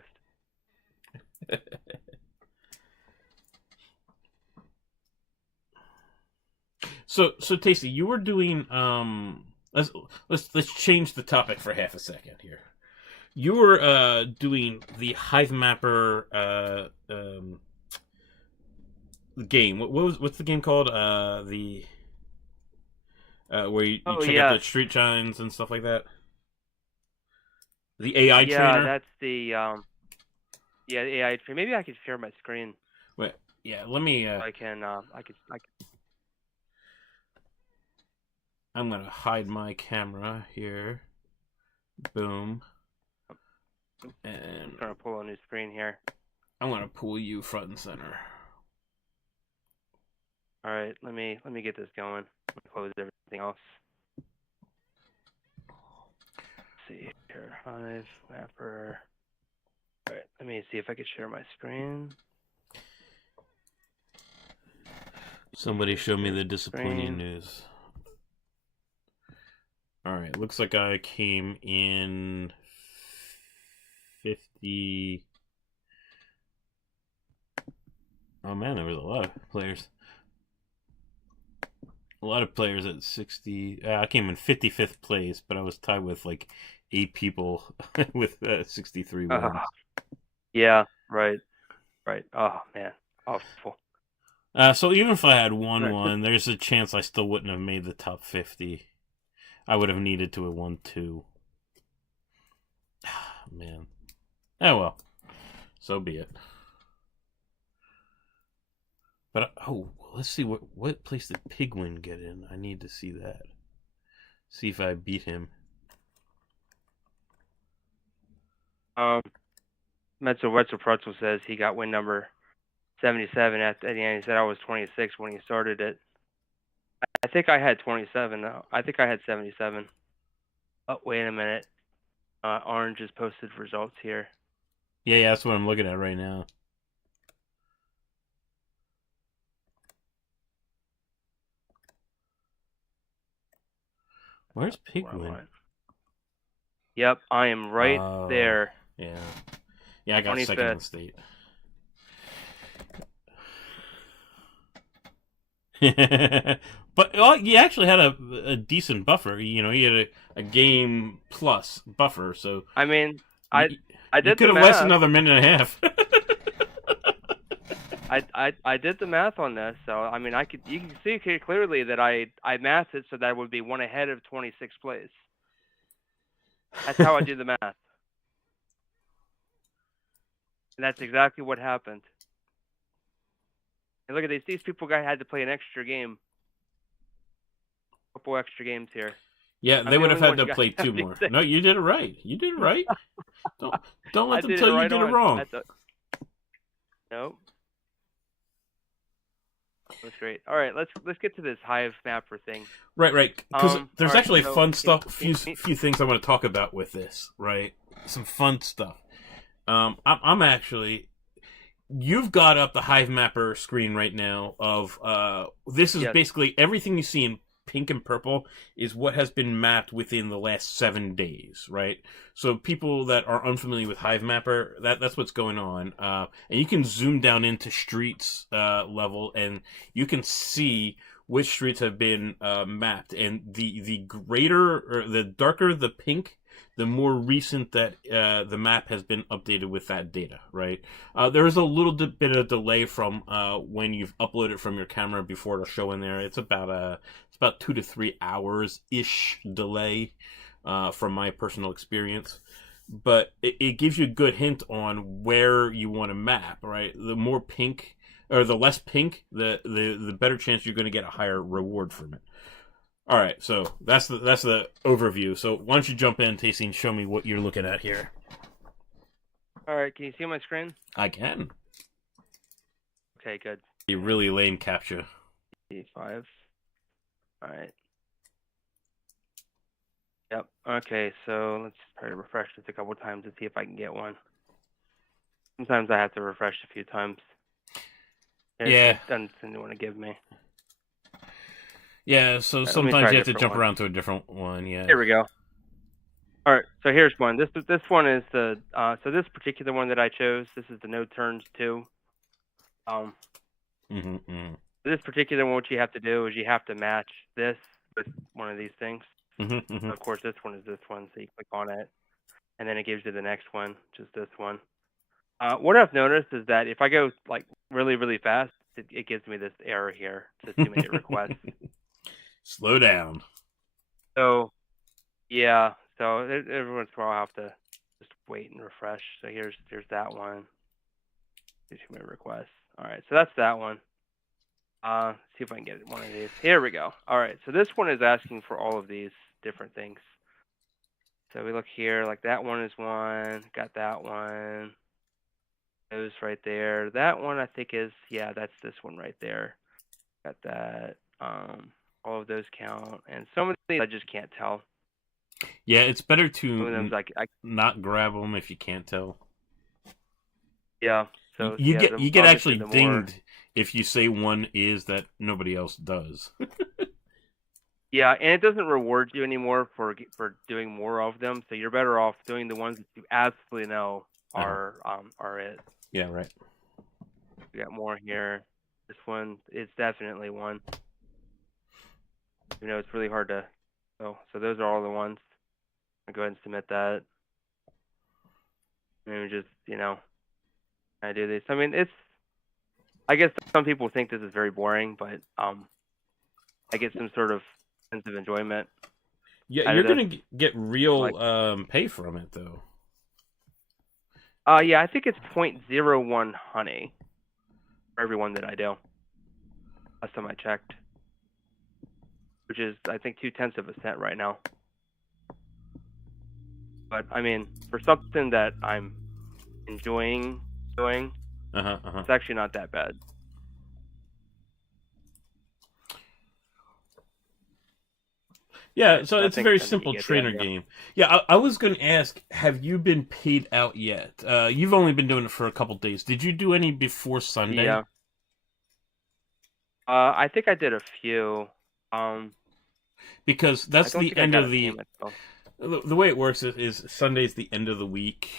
So Tasty, you were doing let's change the topic for half a second here. You were doing the Hive Mapper game. What's the game called? The where you check out the street signs and stuff like that. The AI trainer. Yeah, that's the the AI trainer. Maybe I could share my screen. Wait, yeah, let me. I can. I'm gonna hide my camera here. Boom. And I'm gonna pull a new screen here. I'm gonna pull you front and center. All right, let me get this going. Let me close everything else. Let's see here, Hive Mapper. All right, let me see if I can share my screen. Somebody show me the disappointing news. All right, looks like I came in 50. Oh man, there was a lot of players. A lot of players at 60. I came in 55th place, but I was tied with like 8 people with 63 wins. Yeah, right. Oh man, awful. So even if I had won one, there's a chance I still wouldn't have made the top 50. I would have needed to have won 2. Man. Oh well. So be it. But let's see what place did Pigwin get in. I need to see that. See if I beat him. Metzo Wetzel Pretzel says he got win number 77 at the end. He said I was 26 when he started it. I think I had 27 though. I think I had 77. Oh, wait a minute. Orange has posted results here. Yeah, that's what I'm looking at right now. Where's Pigwin? Yep, I am right there. Yeah. Yeah, I got 25th. Second in the state. But you actually had a decent buffer. You know, you had a game plus buffer. So I mean, I did. You could have lasted another minute and a half. I did the math on this, so I mean, you can see clearly that I mathed it so that I would be one ahead of 26th place. That's how I did the math, and that's exactly what happened. And look at these people had to play an extra game. A couple extra games here. Yeah, they would have had to play 2 more. No, you did it right. You did it right. Don't let them tell you did it wrong. Nope. That's great. All right, let's get to this Hive Mapper thing. Right. Because there's actually fun stuff. Few things I want to talk about with this. Right, some fun stuff. I'm actually. You've got up the Hive Mapper screen right now of this is basically everything you see in pink and purple is what has been mapped within the last 7 days, right? So people that are unfamiliar with Hive Mapper, that's what's going on. And you can zoom down into streets level and you can see which streets have been mapped. And the greater or the darker the pink, the more recent that the map has been updated with that data, right? There is a little bit of delay from when you've uploaded from your camera before it'll show in there. It's about about 2 to 3 hours ish delay, from my personal experience. But it gives you a good hint on where you want to map. Right, the more pink or the less pink, the better chance you're going to get a higher reward from it. All right, so that's the overview. So why don't you jump in, Tasty, and show me what you're looking at here? All right, can you see my screen? I can. Okay, good. A really lame captcha. 5. All right. Yep. Okay, so let's try to refresh this a couple times to see if I can get one. Sometimes I have to refresh a few times. It doesn't seem to want to give me. Yeah, so sometimes you have to jump around to a different one. Yeah. Here we go. All right, so here's one. This one is the so this particular one that I chose. This is the no turns 2. This particular one, what you have to do is you have to match this with one of these things. Of course, this one is this one, so you click on it, and then it gives you the next one, which is this one. What I've noticed is that if I go like really, really fast, it gives me this error here. It's a 2-minute request. Slow down. So, yeah. So every once in a while, I'll have to just wait and refresh. So here's that one. 2-minute request. All right, so that's that one. See if I can get one of these. Here we go. All right, so this one is asking for all of these different things. So we look here, like that one is one. Got that one. Those right there. That one I think is, yeah, that's this one right there. Got that. All of those count, and some of these I just can't tell. Yeah, it's better to not grab them if you can't tell. Yeah. So you get actually dinged if you say one is that nobody else does. Yeah, and it doesn't reward you anymore for doing more of them. So you're better off doing the ones that you absolutely know are it. Yeah, right. We got more here. This one is definitely one. You know, it's really hard to. So those are all the ones. I'll go ahead and submit that. And just, I do this. I mean, I guess some people think this is very boring, but I get some sort of sense of enjoyment. Yeah, you're going to get real pay from it, though. Yeah, I think it's 0.01 honey for every one that I do. Last time I checked. Which is, I think, 0.2 of a cent right now. But, I mean, for something that I'm enjoying doing, it's actually not that bad. Yeah, so it's a very simple trainer game. Yeah, I was going to ask, have you been paid out yet? You've only been doing it for a couple days. Did you do any before Sunday? Yeah. I think I did a few. Because that's the end of the way it works is Sunday's the end of the week,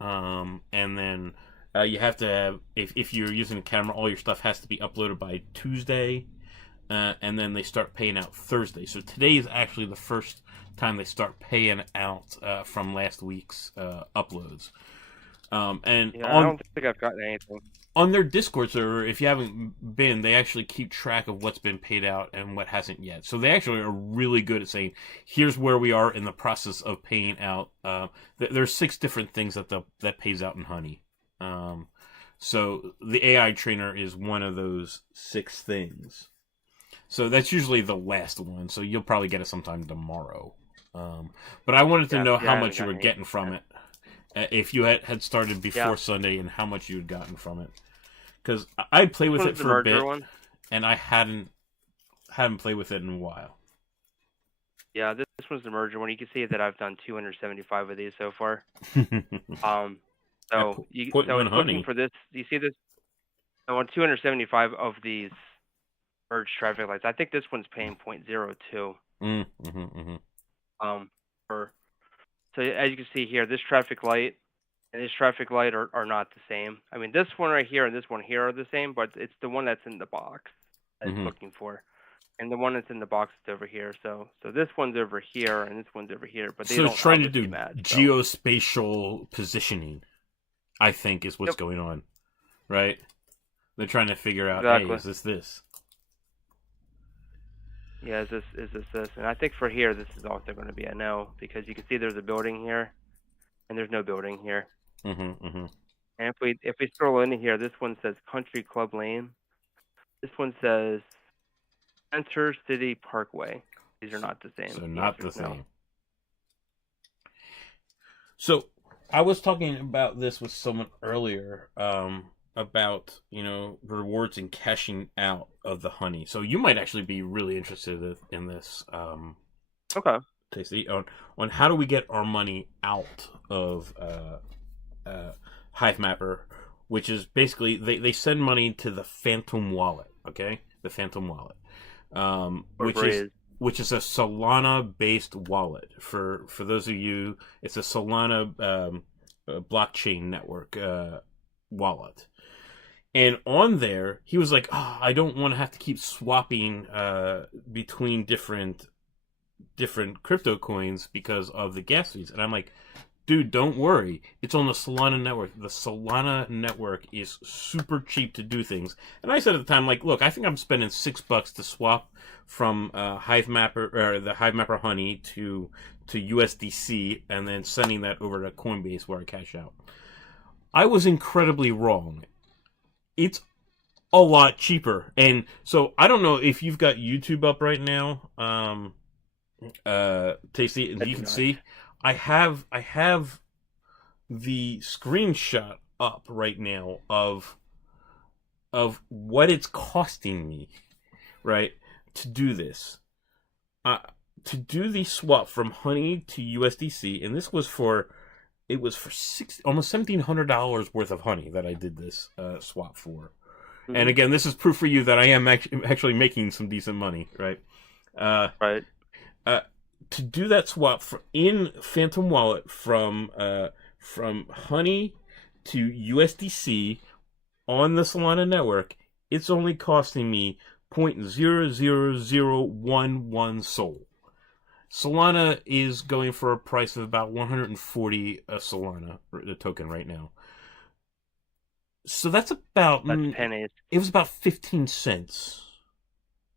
and then you have to have, if you're using a camera, all your stuff has to be uploaded by Tuesday, and then they start paying out Thursday. So today is actually the first time they start paying out from last week's uploads. And I don't think I've gotten anything. On their Discord server, if you haven't been, they actually keep track of what's been paid out and what hasn't yet. So they actually are really good at saying, here's where we are in the process of paying out. There's 6 different things that pays out in honey. So the AI trainer is one of those 6 things. So that's usually the last one. So you'll probably get it sometime tomorrow. But I wanted to know how much you were getting from it. If you had started before Sunday and how much you had gotten from it. Because I'd play with it for a bit, and I hadn't played with it in a while. Yeah, this one's the merger one. You can see that I've done 275 of these so far. So it's looking for this. You see this? I want 275 of these merged traffic lights. I think this one's paying 0.02. So as you can see here, this traffic light and this traffic light are not the same. I mean, this one right here and this one here are the same, but it's the one that's in the box that it's looking for. And the one that's in the box is over here. So this one's over here and this one's over here. But they don't it's trying to do geospatial positioning, I think, is what's going on. Right? They're trying to figure out, hey, is this? Yeah, is this? And I think for here, this is also going to be a no, because you can see there's a building here, and there's no building here. Mm-hmm. And if we scroll in here, this one says Country Club Lane. This one says Center City Parkway. These are not the same. So The not answer the is no. same. So I was talking about this with someone earlier, about, you know, rewards and cashing out of the honey. So you might actually be really interested in this, Okay. Tasty, on how do we get our money out of Hive Mapper, which is basically they send money to the Phantom Wallet. Okay, the Phantom Wallet, which is a Solana based wallet. For those of you, it's a Solana blockchain network wallet. And on there, he was like, "Oh, I don't want to have to keep swapping between different crypto coins because of the gas fees." And I'm like, dude, don't worry. It's on the Solana network. The Solana network is super cheap to do things. And I said at the time, like, look, I think I'm spending $6 to swap from Hive Mapper or the Hive Mapper Honey to USDC, and then sending that over to Coinbase where I cash out. I was incredibly wrong. It's a lot cheaper. And so I don't know if you've got YouTube up right now, Tasty, and you can see I have the screenshot up right now of what it's costing me, right, to do this. To do the swap from Honey to USDC, and this was for almost $1,700 worth of Honey that I did this swap for. Mm-hmm. And again, this is proof for you that I am actually making some decent money, right? Right. To do that swap in Phantom Wallet from Honey to USDC on the Solana network, it's only costing me 0.00011 Sol. Solana is going for a price of about 140 a Solana, the token right now. So that's pennies. It was about 15 cents,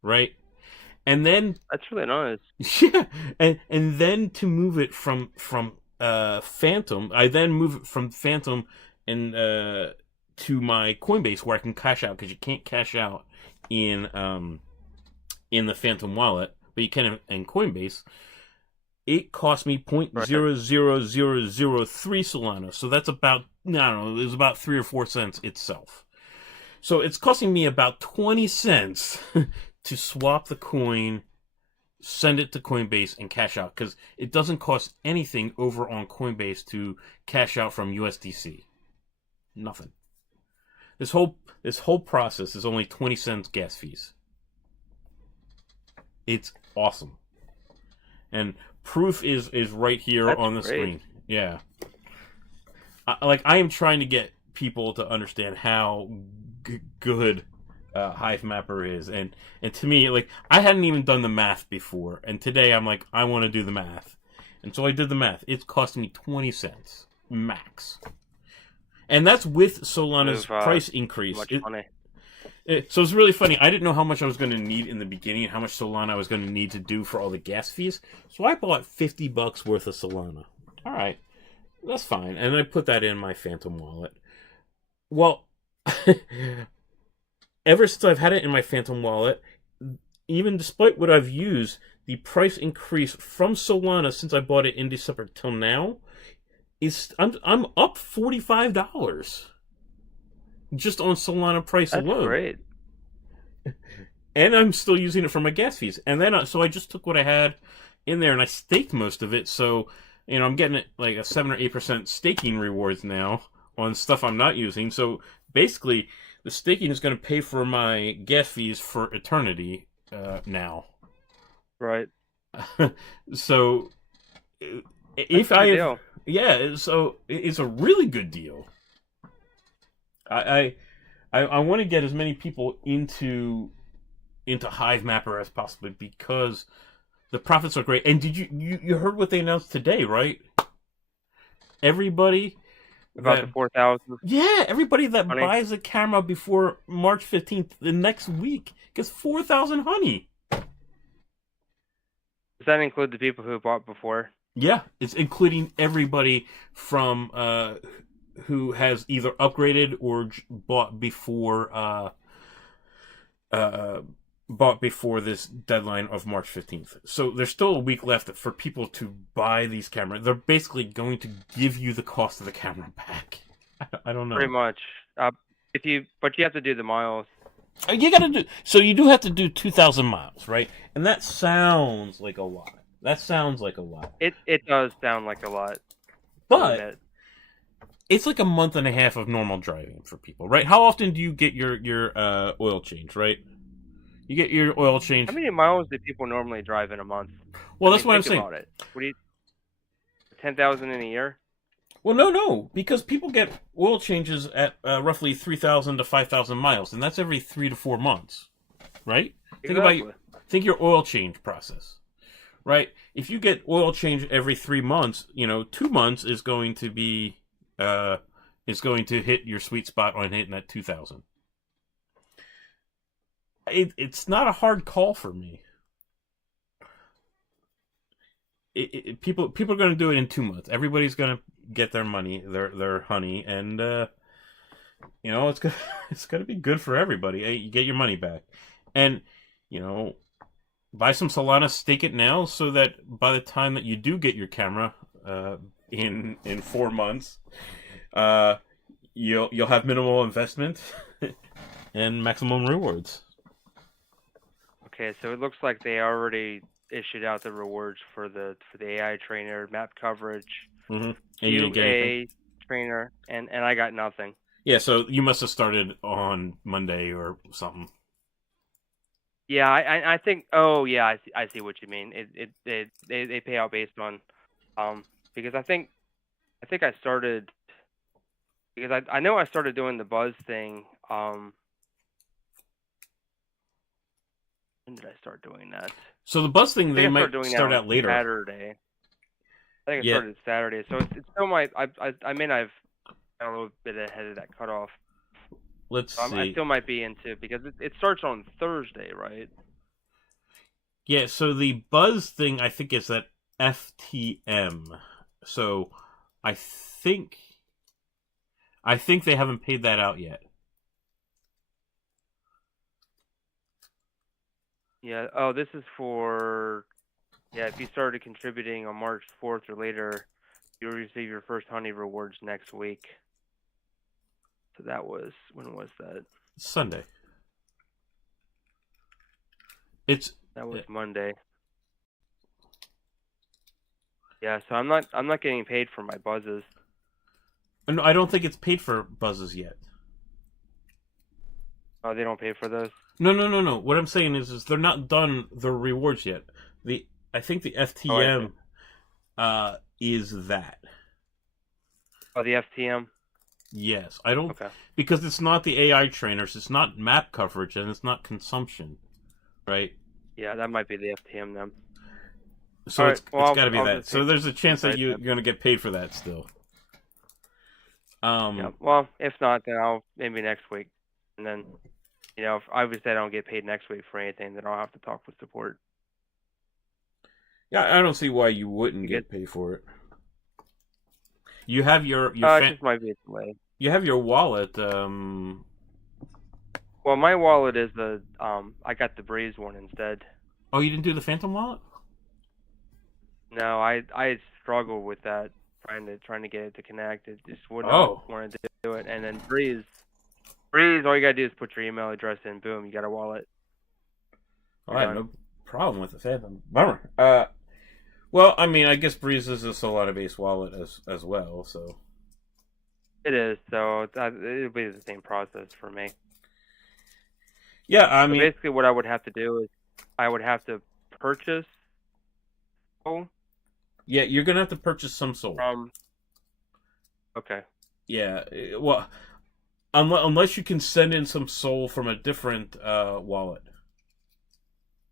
right? And then that's really nice. Yeah, and then to move it from Phantom, I then move it from Phantom and to my Coinbase where I can cash out, because you can't cash out in the Phantom Wallet, but you can in Coinbase. It cost me 0.00003 Solana, so that's about, I don't know, it was about 3 or 4 cents itself. So it's costing me about 20 cents to swap the coin, send it to Coinbase, and cash out, because it doesn't cost anything over on Coinbase to cash out from USDC. Nothing. This whole process is only 20 cents gas fees. It's awesome. And proof is right here on the screen. Yeah. I am trying to get people to understand how good Hive Mapper is, and to me, like, I hadn't even done the math before, and today I'm like, I want to do the math, and so I did the math. It's costing me 20 cents max, and that's with Solana's price increase. So it's really funny. I didn't know how much I was going to need in the beginning, how much Solana I was going to need to do for all the gas fees. So I bought $50 worth of Solana. All right, that's fine, and I put that in my Phantom Wallet. Well, ever since I've had it in my Phantom Wallet, even despite what I've used, the price increase from Solana since I bought it in December till now is I'm up $45 just on Solana price alone. That's great. And I'm still using it for my gas fees. And then so I just took what I had in there and I staked most of it. So, you know, I'm getting like a 7 or 8% staking rewards now on stuff I'm not using. So basically, the staking is going to pay for my gas fees for eternity now. Right. So so it's a really good deal. I want to get as many people into Hive Mapper as possible, because the profits are great. And did you heard what they announced today, right? Everybody about the 4,000. Yeah, everybody that buys a camera before March 15th, the next week, gets 4,000 honey. Does that include the people who bought before? Yeah, it's including everybody from who has either upgraded or bought before uh, bought before this deadline of March 15th. So there's still a week left for people to buy these cameras. They're basically going to give you the cost of the camera back. I don't know. Pretty much. But you have to do the miles. You gotta do, so you do have to do 2,000 miles, right? And that sounds like a lot. That sounds like a lot. It does sound like a lot. But it's like a month and a half of normal driving for people, right? How often do you get your oil change, right? You get your oil change. How many miles do people normally drive in a month? Well, that's what I'm saying. About it. What do you 10,000 in a year? Well, no, because people get oil changes at roughly 3,000 to 5,000 miles, and that's every 3 to 4 months, right? Exactly. Think your oil change process, right? If you get oil change every 3 months, 2 months is going to be hit your sweet spot on hitting that 2,000. It's not a hard call for me. People are going to do it in 2 months. Everybody's going to get their money, their honey, and it's going to be good for everybody. You get your money back, and buy some Solana, stake it now, so that by the time that you do get your camera in 4 months, you'll have minimal investment and maximum rewards. Okay, so it looks like they already issued out the rewards for the AI trainer, map coverage, QA trainer, and I got nothing. Yeah, so you must have started on Monday or something. Yeah, I think. Oh yeah, I see what you mean. They pay out based on because I think I started because I know I started doing the buzz thing. When did I start doing that? So the buzz thing, they might start out later. Saturday. I think I started Saturday, so it still might. I mean, I've got a little bit ahead of that cutoff. Let's see. I still might be into because it starts on Thursday, right? Yeah. So the buzz thing, I think, is at FTM. So I think they haven't paid that out yet. Yeah. Oh, this is for. Yeah, if you started contributing on March 4th or later, you'll receive your first honey rewards next week. So when was that? Sunday. That was Monday. Yeah, so I'm not getting paid for my buzzes. No, I don't think it's paid for buzzes yet. Oh, they don't pay for those? No. What I'm saying is they're not done the rewards yet. I think the FTM is that. Oh, the FTM? Yes. I don't... Okay. Because it's not the AI trainers, it's not map coverage, and it's not consumption. Right? Yeah, that might be the FTM then. So it's got to be that. So there's a chance that you're going to get paid for that still. Yeah. Well, if not, then I'll maybe next week. And then, if obviously I don't get paid next week for anything, then I'll have to talk with support. Yeah, I don't see why you wouldn't get paid for it. You have your it just might be a delay. You have your wallet. Well, my wallet is I got the Breeze one instead. Oh, you didn't do the Phantom wallet? No, I struggled with that trying to get it to connect. It just would not want to do it. And then Breeze, all you gotta do is put your email address in. Boom, you got a wallet. I have no problem with the Phantom. Bummer. Well, I mean, I guess Breeze is a Solana-based wallet as well, so. It is, so it'll be the same process for me. Yeah, I mean... basically what I would have to do is I would have to purchase Sol. Yeah, you're going to have to purchase some Sol. Okay. Yeah, well, unless you can send in some Sol from a different wallet.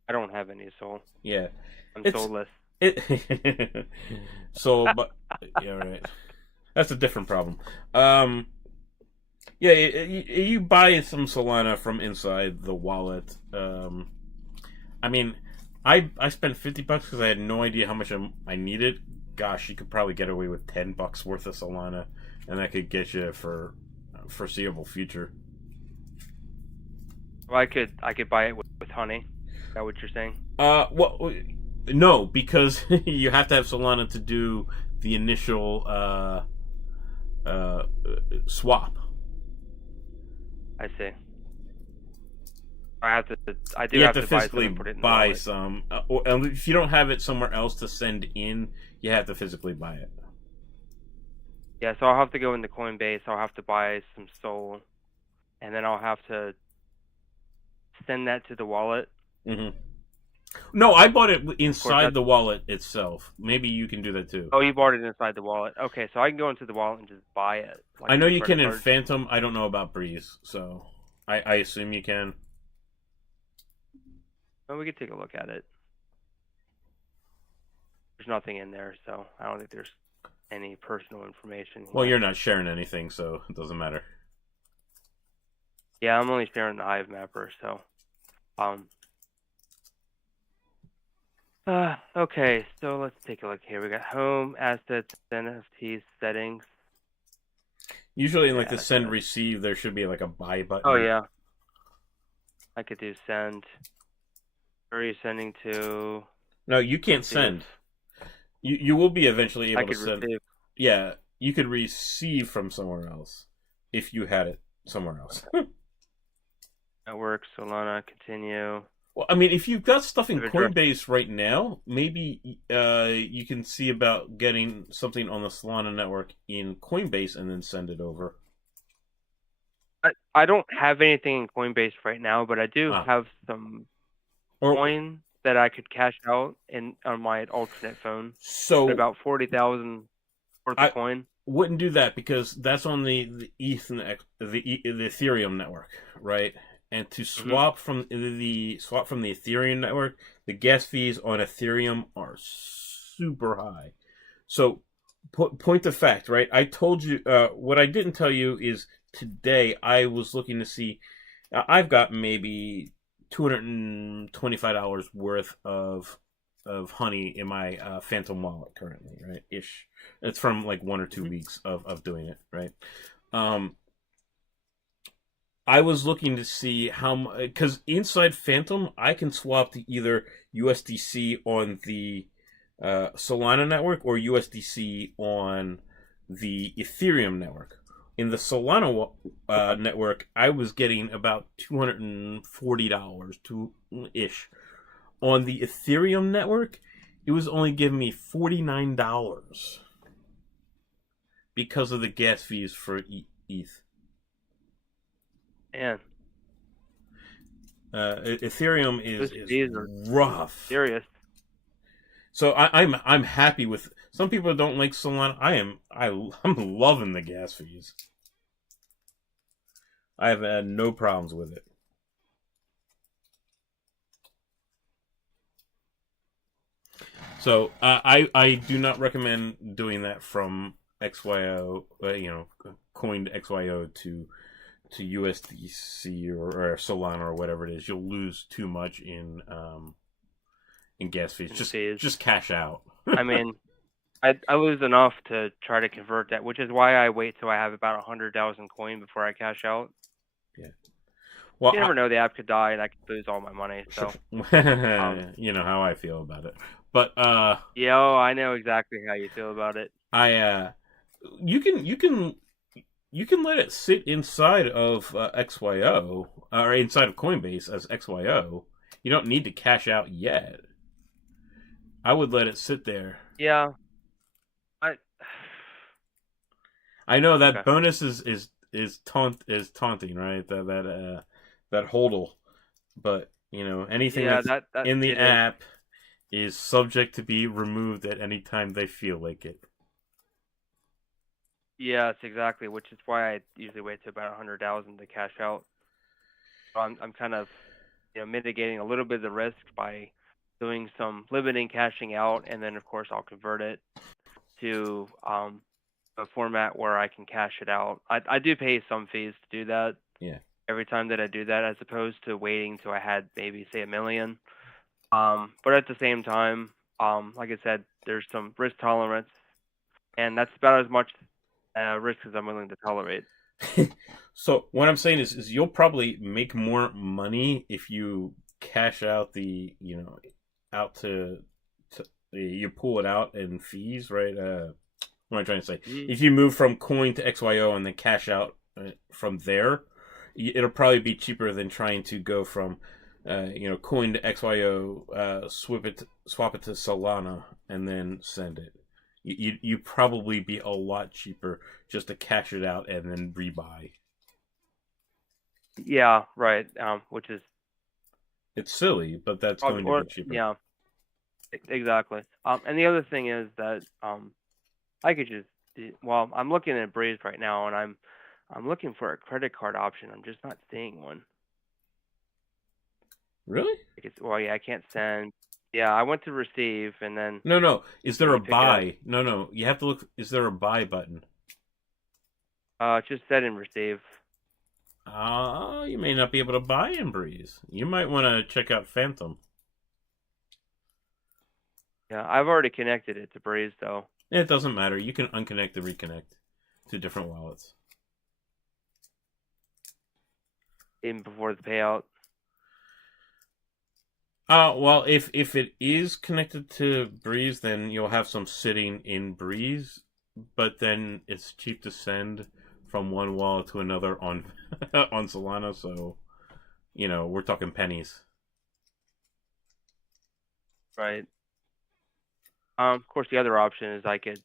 I don't have any Sol. Yeah. I'm soulless. But yeah, right. That's a different problem. Yeah, you buy some Solana from inside the wallet. I mean, I spent $50 because I had no idea how much I needed. Gosh, you could probably get away with $10 worth of Solana, and that could get you for foreseeable future. Well, I could buy it with honey. Is that what you're saying? Well, no, because you have to have Solana to do the initial uh, swap. I see. I do You have have to to buy some physically and put it in the buy wallet. some, and if you don't have it somewhere else to send in, you have to physically buy it. Yeah, so I'll have to go into Coinbase. I'll have to buy some Sol, and then I'll have to send that to the wallet. Mm-hmm. No, I bought it That's... inside the wallet itself. Maybe you can do that too. Oh, you bought it inside the wallet. Okay, so I can go into the wallet and just buy it, like I know with a you can credit in card. Phantom. I don't know about Breeze, so I assume you can. Well, we could take a look at it. There's nothing in there, so I don't think there's any personal information. Well, you're not sharing anything, so it doesn't matter. Yeah, I'm only sharing the Hive mapper, so okay, so let's take a look here. We got home, assets, NFT settings. Usually in like the Assets. send receive, there should be like a buy button. Oh yeah, I could do send. Where are you sending to? No, you can't send. You will be eventually able I could to send. receive. Yeah, you could receive from somewhere else if you had it somewhere else. Network, Solana, continue. Well, I mean, if you've got stuff in Address. Coinbase right now, maybe you can see about getting something on the Solana network in Coinbase and then send it over. I don't have anything in Coinbase right now, but I do have some coin that I could cash out on my alternate phone. So about 40,000 worth of coin. Wouldn't do that because that's on the Ethereum network, right? And to swap from the Ethereum network, the gas fees on Ethereum are super high. So, point of fact, right? I told you what I didn't tell you is today I was looking to see. I've got maybe $225 worth of honey in my Phantom wallet currently, right? Ish. It's from like 1 or 2 weeks of doing it, right? I was looking to see how much, because inside Phantom, I can swap to either USDC on the Solana network or USDC on the Ethereum network. In the Solana network, I was getting about $240 to ish. On the Ethereum network, it was only giving me $49 because of the gas fees for ETH. Yeah. Ethereum is rough. Serious. So I'm happy with. Some people don't like Solana. I'm loving the gas fees. I have had no problems with it. So I do not recommend doing that from XYO, coined XYO to USDC or Solana or whatever it is. You'll lose too much in gas fees. Just cash out. I mean, I lose enough to try to convert that, which is why I wait till I have about 100,000 coin before I cash out. Yeah. Well, you never know, the app could die and I could lose all my money. So you know how I feel about it. But I know exactly how you feel about it. You can let it sit inside of XYO or inside of Coinbase as XYO. You don't need to cash out yet. I would let it sit there. Yeah. I know that bonus is taunting, right? That hodl, but anything that's in the app is subject to be removed at any time they feel like it. Yes, exactly. Which is why I usually wait to about 100,000 to cash out. So I'm kind of mitigating a little bit of the risk by doing some limiting cashing out, and then of course I'll convert it to a format where I can cash it out. I do pay some fees to do that. Yeah. Every time that I do that, as opposed to waiting till I had maybe say $1 million. But at the same time, like I said, there's some risk tolerance, and that's about as much risk as I'm willing to tolerate. So what I'm saying is you'll probably make more money if you cash out the out to you pull it out in fees, right? What am I trying to say? If you move from coin to XYO and then cash out from there, it'll probably be cheaper than trying to go from coin to XYO, swap it to Solana, and then send it. You probably be a lot cheaper just to cash it out and then rebuy. Yeah, right. Which is It's silly, but that's going to be cheaper. Yeah, exactly. And the other thing is that I could just I'm looking at Breeze right now, and I'm looking for a credit card option. I'm just not seeing one. Really? I can't send. Yeah, I went to receive, and then no. Is there a buy? No. You have to look. Is there a buy button? Just set and receive. You may not be able to buy in Breeze. You might want to check out Phantom. Yeah, I've already connected it to Breeze, though. It doesn't matter. You can unconnect and reconnect to different wallets. Even before the payout. Well, if it is connected to Breeze, then you'll have some sitting in Breeze, but then it's cheap to send from one wallet to another on on Solana, so we're talking pennies. Right. Of course, the other option is I could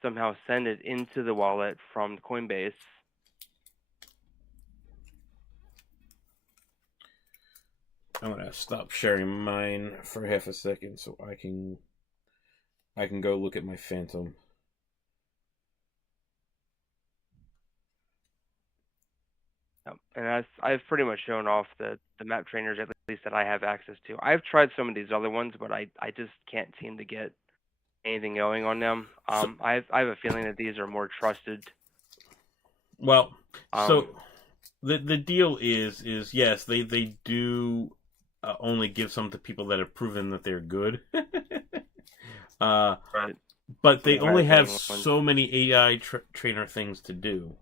somehow send it into the wallet from Coinbase. I'm gonna stop sharing mine for half a second so I can go look at my Phantom. And I've pretty much shown off the map trainers, at least that I have access to. I've tried some of these other ones, but I just can't seem to get anything going on them. I have a feeling that these are more trusted. Well, so the deal is yes, they do only give some to people that have proven that they're good. Right. But they only have so many AI trainer things to do.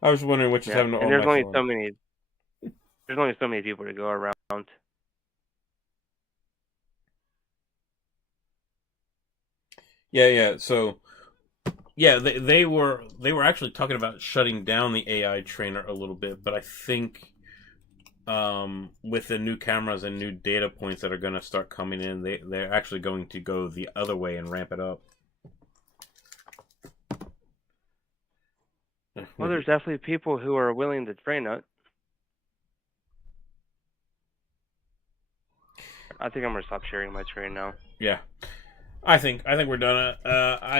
I was wondering what just happened to all there's my only so many. There's only so many people to go around. Yeah. So, yeah, they were actually talking about shutting down the AI trainer a little bit, but I think with the new cameras and new data points that are going to start coming in, they're actually going to go the other way and ramp it up. Well, there's definitely people who are willing to train it. I think I'm gonna stop sharing my screen now. Yeah, I think we're done.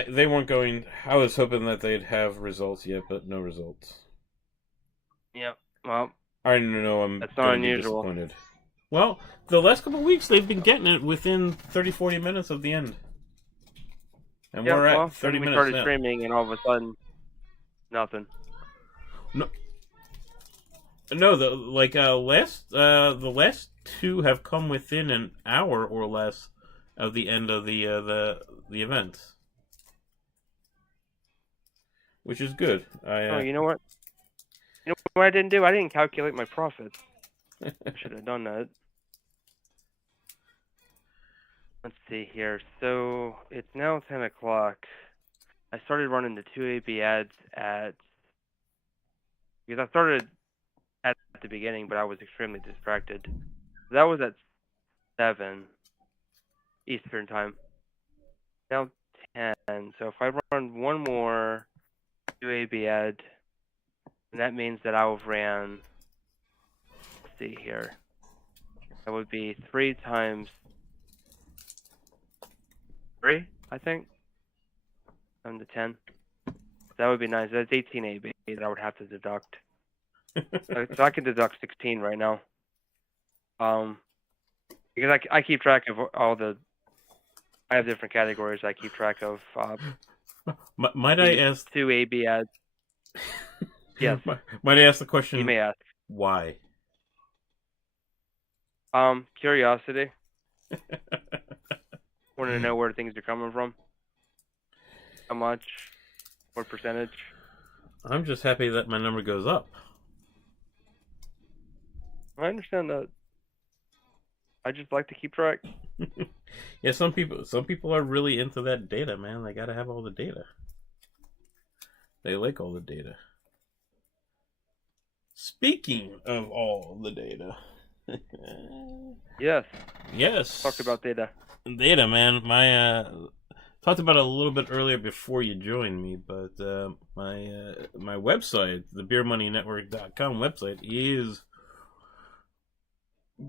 They weren't going. I was hoping that they'd have results yet, but no results. Yep. Well, I don't know. I'm that's not unusual. Disappointed. Well, the last couple of weeks they've been getting it within 30-40 minutes of the end, and we're at 30 minutes now. We started streaming, and all of a sudden, nothing. No, the last two have come within an hour or less of the end of the event, which is good. You know what? You know what I didn't do? I didn't calculate my profits. I should have done that. Let's see here. So it's now 10 o'clock. I started running the 2 AB ads because I started at the beginning, but I was extremely distracted. That was at 7 Eastern time. Now 10. So if I run one more 2 AB ad, and that means that I'll have ran, let's see here, that would be 3 times 3, I think, 7 to 10. That would be nice. That's 18 AB that I would have to deduct. So I can deduct 16 right now. Because I keep track of all I have different categories I keep track of. Might I ask 2 AB ads? Yes, Might I ask the you question, may ask. why? Curiosity. Want to know where things are coming from? How much? What percentage? I'm just happy that my number goes up. I understand that. I just like to keep track. Yeah, some people are really into that data, man. They gotta have all the data. They like all the data. Speaking of all the data, Yes, talk yes, about data. data, man. My talked about it a little bit earlier before you joined me, but my website, the beermoneynetwork.com website, is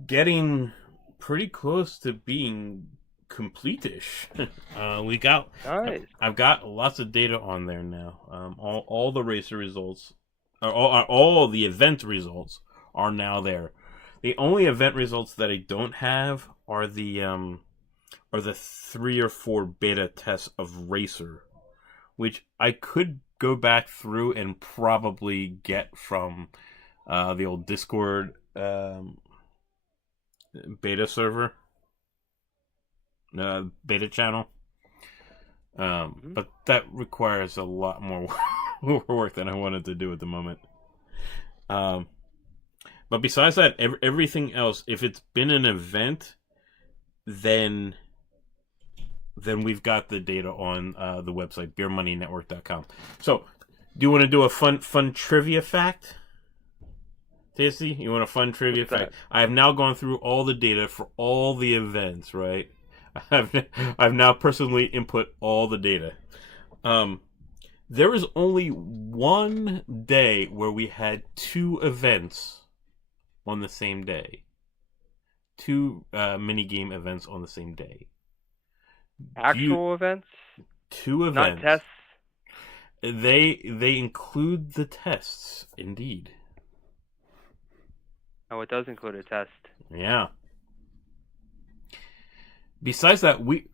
getting pretty close to being complete-ish. Nice. I've got lots of data on there now. All the racer results, all the event results are now there. The only event results that I don't have are the 3 or 4 beta tests of Racer, which I could go back through and probably get from the old Discord beta server, beta channel. But that requires a lot more work than I wanted to do at the moment. But besides that, everything else, if it's been an event, then we've got the data on the website beermoneynetwork.com. So, do you want to do a fun trivia fact? Tasty, you want a fun trivia fact? I have now gone through all the data for all the events, right? I've now personally input all the data. There is only one day where we had 2 events on the same day. 2 mini game events on the same day. Actual events? 2 events. Not tests? They include the tests, indeed. Oh, it does include a test. Yeah. Besides that, we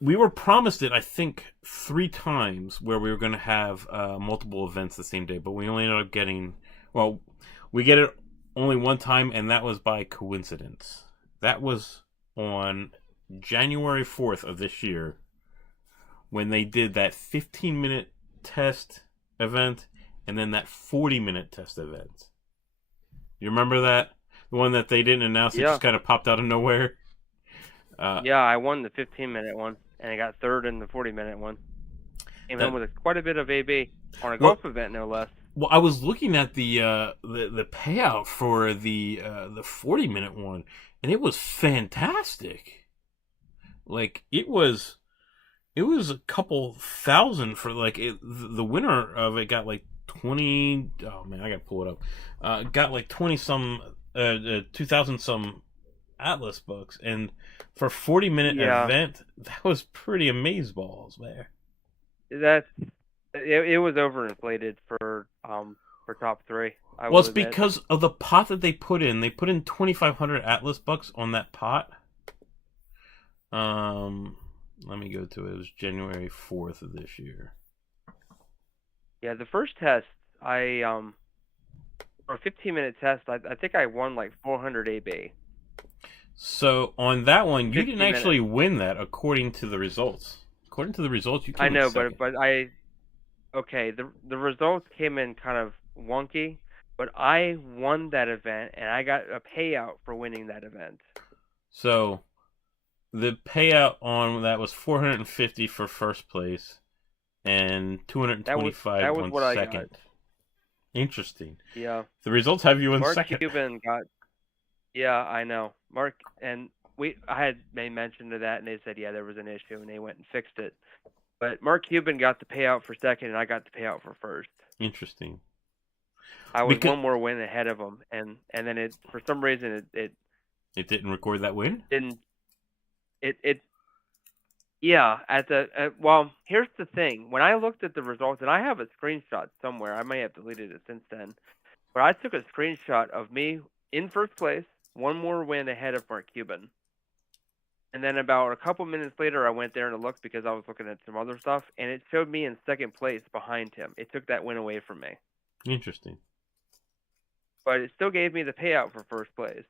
were promised it, I think, 3 times where we were going to have multiple events the same day, but we only ended up getting, well, we get it only one time, and that was by coincidence. That was on January 4th of this year when they did that 15-minute test event and then that 40-minute test event. You remember that? The one that they didn't announce, it just kind of popped out of nowhere? Yeah, I won the 15-minute one, and I got third in the 40-minute one. Came home with quite a bit of AB on a golf event, no less. Well, I was looking at the payout for the 40-minute one, and it was fantastic. Like it was a couple thousand for the winner of it got like 20. Oh man, I gotta pull it up. Got like 20 some 2,000 some Atlas bucks, and for a 40-minute event, that was pretty amazeballs, man. It was overinflated for top 3. Well, it's because of the pot that they put in. They put in 2,500 Atlas bucks on that pot. Let me go to it. It was January 4th of this year. Yeah, the first test, for a 15-minute test, I think I won like 400 AB. So on that one, you didn't actually win that according to the results. According to the results, you came in second. Okay, the results came in kind of wonky, but I won that event and I got a payout for winning that event. So the payout on that was 450 for first place and 225 on second. Interesting. Yeah. The results have you in second. Mark Cuban got. Yeah, I know. I had made mention of that, and they said, yeah, there was an issue, and they went and fixed it. But Mark Cuban got the payout for second, and I got the payout for first. Interesting. I was one more win ahead of him, and then for some reason it didn't record that win. Yeah. Well, here's the thing. When I looked at the results, and I have a screenshot somewhere, I may have deleted it since then, but I took a screenshot of me in first place, one more win ahead of Mark Cuban. And then about a couple minutes later, I went there and looked because I was looking at some other stuff, and it showed me in second place behind him. It took that win away from me. Interesting. But it still gave me the payout for first place.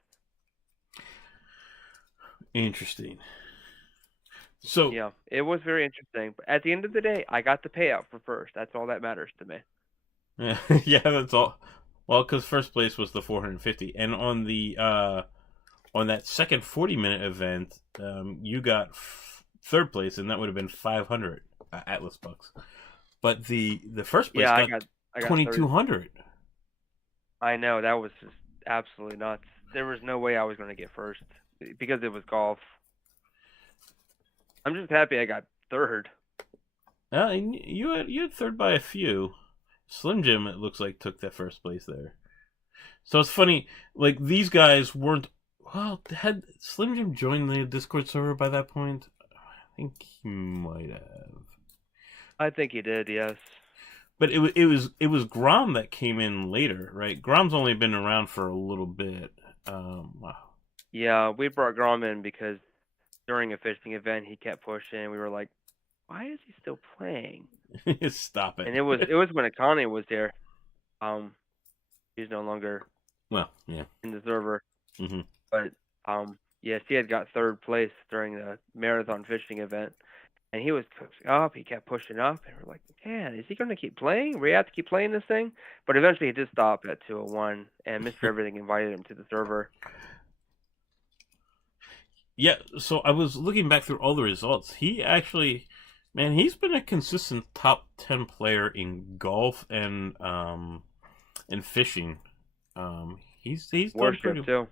Interesting. So yeah, it was very interesting. But at the end of the day, I got the payout for first. That's all that matters to me. yeah, that's all. Well, because first place was the 450, and on the on that second 40-minute event, you got third place, and that would have been 500 Atlas bucks. But the first place I got I got 2,200. I know, that was just absolutely nuts. There was no way I was going to get first because it was golf. I'm just happy I got third. You had third by a few. Slim Jim, it looks like, took that first place there. So it's funny, like, these guys weren't. Well, had Slim Jim joined the Discord server by that point? I think he might have. I think he did, yes. But it was Grom that came in later, right? Grom's only been around for a little bit. Wow. Yeah, we brought Grom in because during a fishing event he kept pushing. We were like, why is he still playing? Stop it. And it was when Akane was there. He's no longer in the server. Mm-hmm. But yes, he had got third place during the marathon fishing event. And he was pushing up. He kept pushing up. And we're like, man, is he going to keep playing? We have to keep playing this thing? But eventually he did stop at 201. And Mr. Everything invited him to the server. Yeah, so I was looking back through all the results. He actually, man, he's been a consistent top 10 player in golf and fishing. He's Worship pretty... too.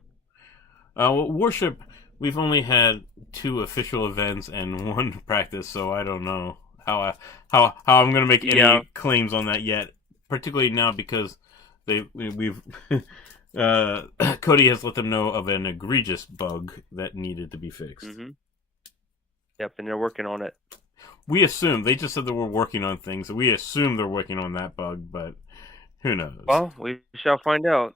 Worship, we've only had 2 official events and 1 practice, so I don't know how I'm going to make any claims on that yet. Particularly now because we've Cody has let them know of an egregious bug that needed to be fixed. Mm-hmm. Yep, and they're working on it. We assume they just said that we're working on things. We assume they're working on that bug, but who knows? Well, we shall find out.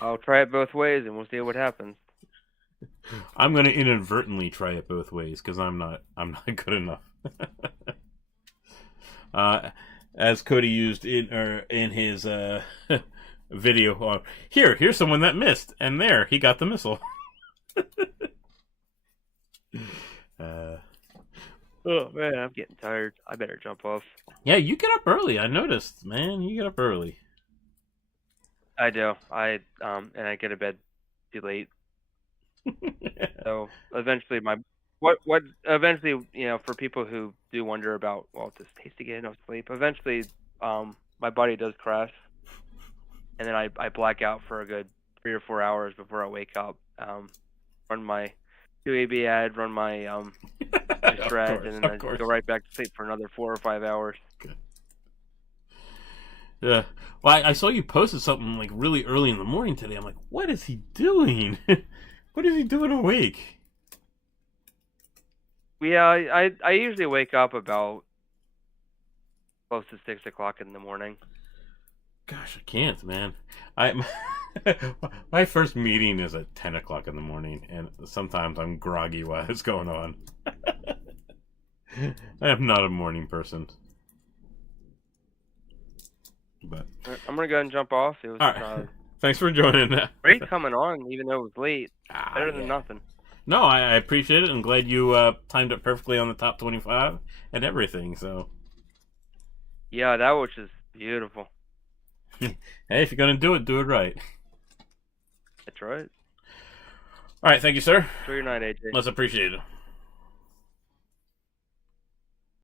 I'll try it both ways, and we'll see what happens. I'm going to inadvertently try it both ways because I'm not good enough. As Cody used in his video on here's someone that missed, and there he got the missile. Oh man, I'm getting tired. I better jump off. Yeah, you get up early. I noticed, man. You get up early. I do. And I get to bed too late. So eventually, eventually, for people who do wonder about, well, does Tasty get enough sleep? Eventually, my body does crash, and then I black out for a good 3 or 4 hours before I wake up. Run my 2AB ad, run my shred, and then I go right back to sleep for another 4 or 5 hours. Good. Yeah. Well, I saw you posted something like really early in the morning today. I'm like, what is he doing? What is he doing awake? Yeah, I usually wake up about close to 6 o'clock in the morning. Gosh, I can't, man. My first meeting is at 10 o'clock in the morning, and sometimes I'm groggy while it's going on. I am not a morning person. But I'm gonna go ahead and jump off. It was all right. Thanks for joining. Great coming on, even though it was late. Better than nothing. No, I appreciate it. I'm glad you timed it perfectly on the top 25 and everything. So yeah, that was just beautiful. Hey, if you're gonna do it right. That's right. All right, thank you, sir. Enjoy your night, AJ. Much appreciated.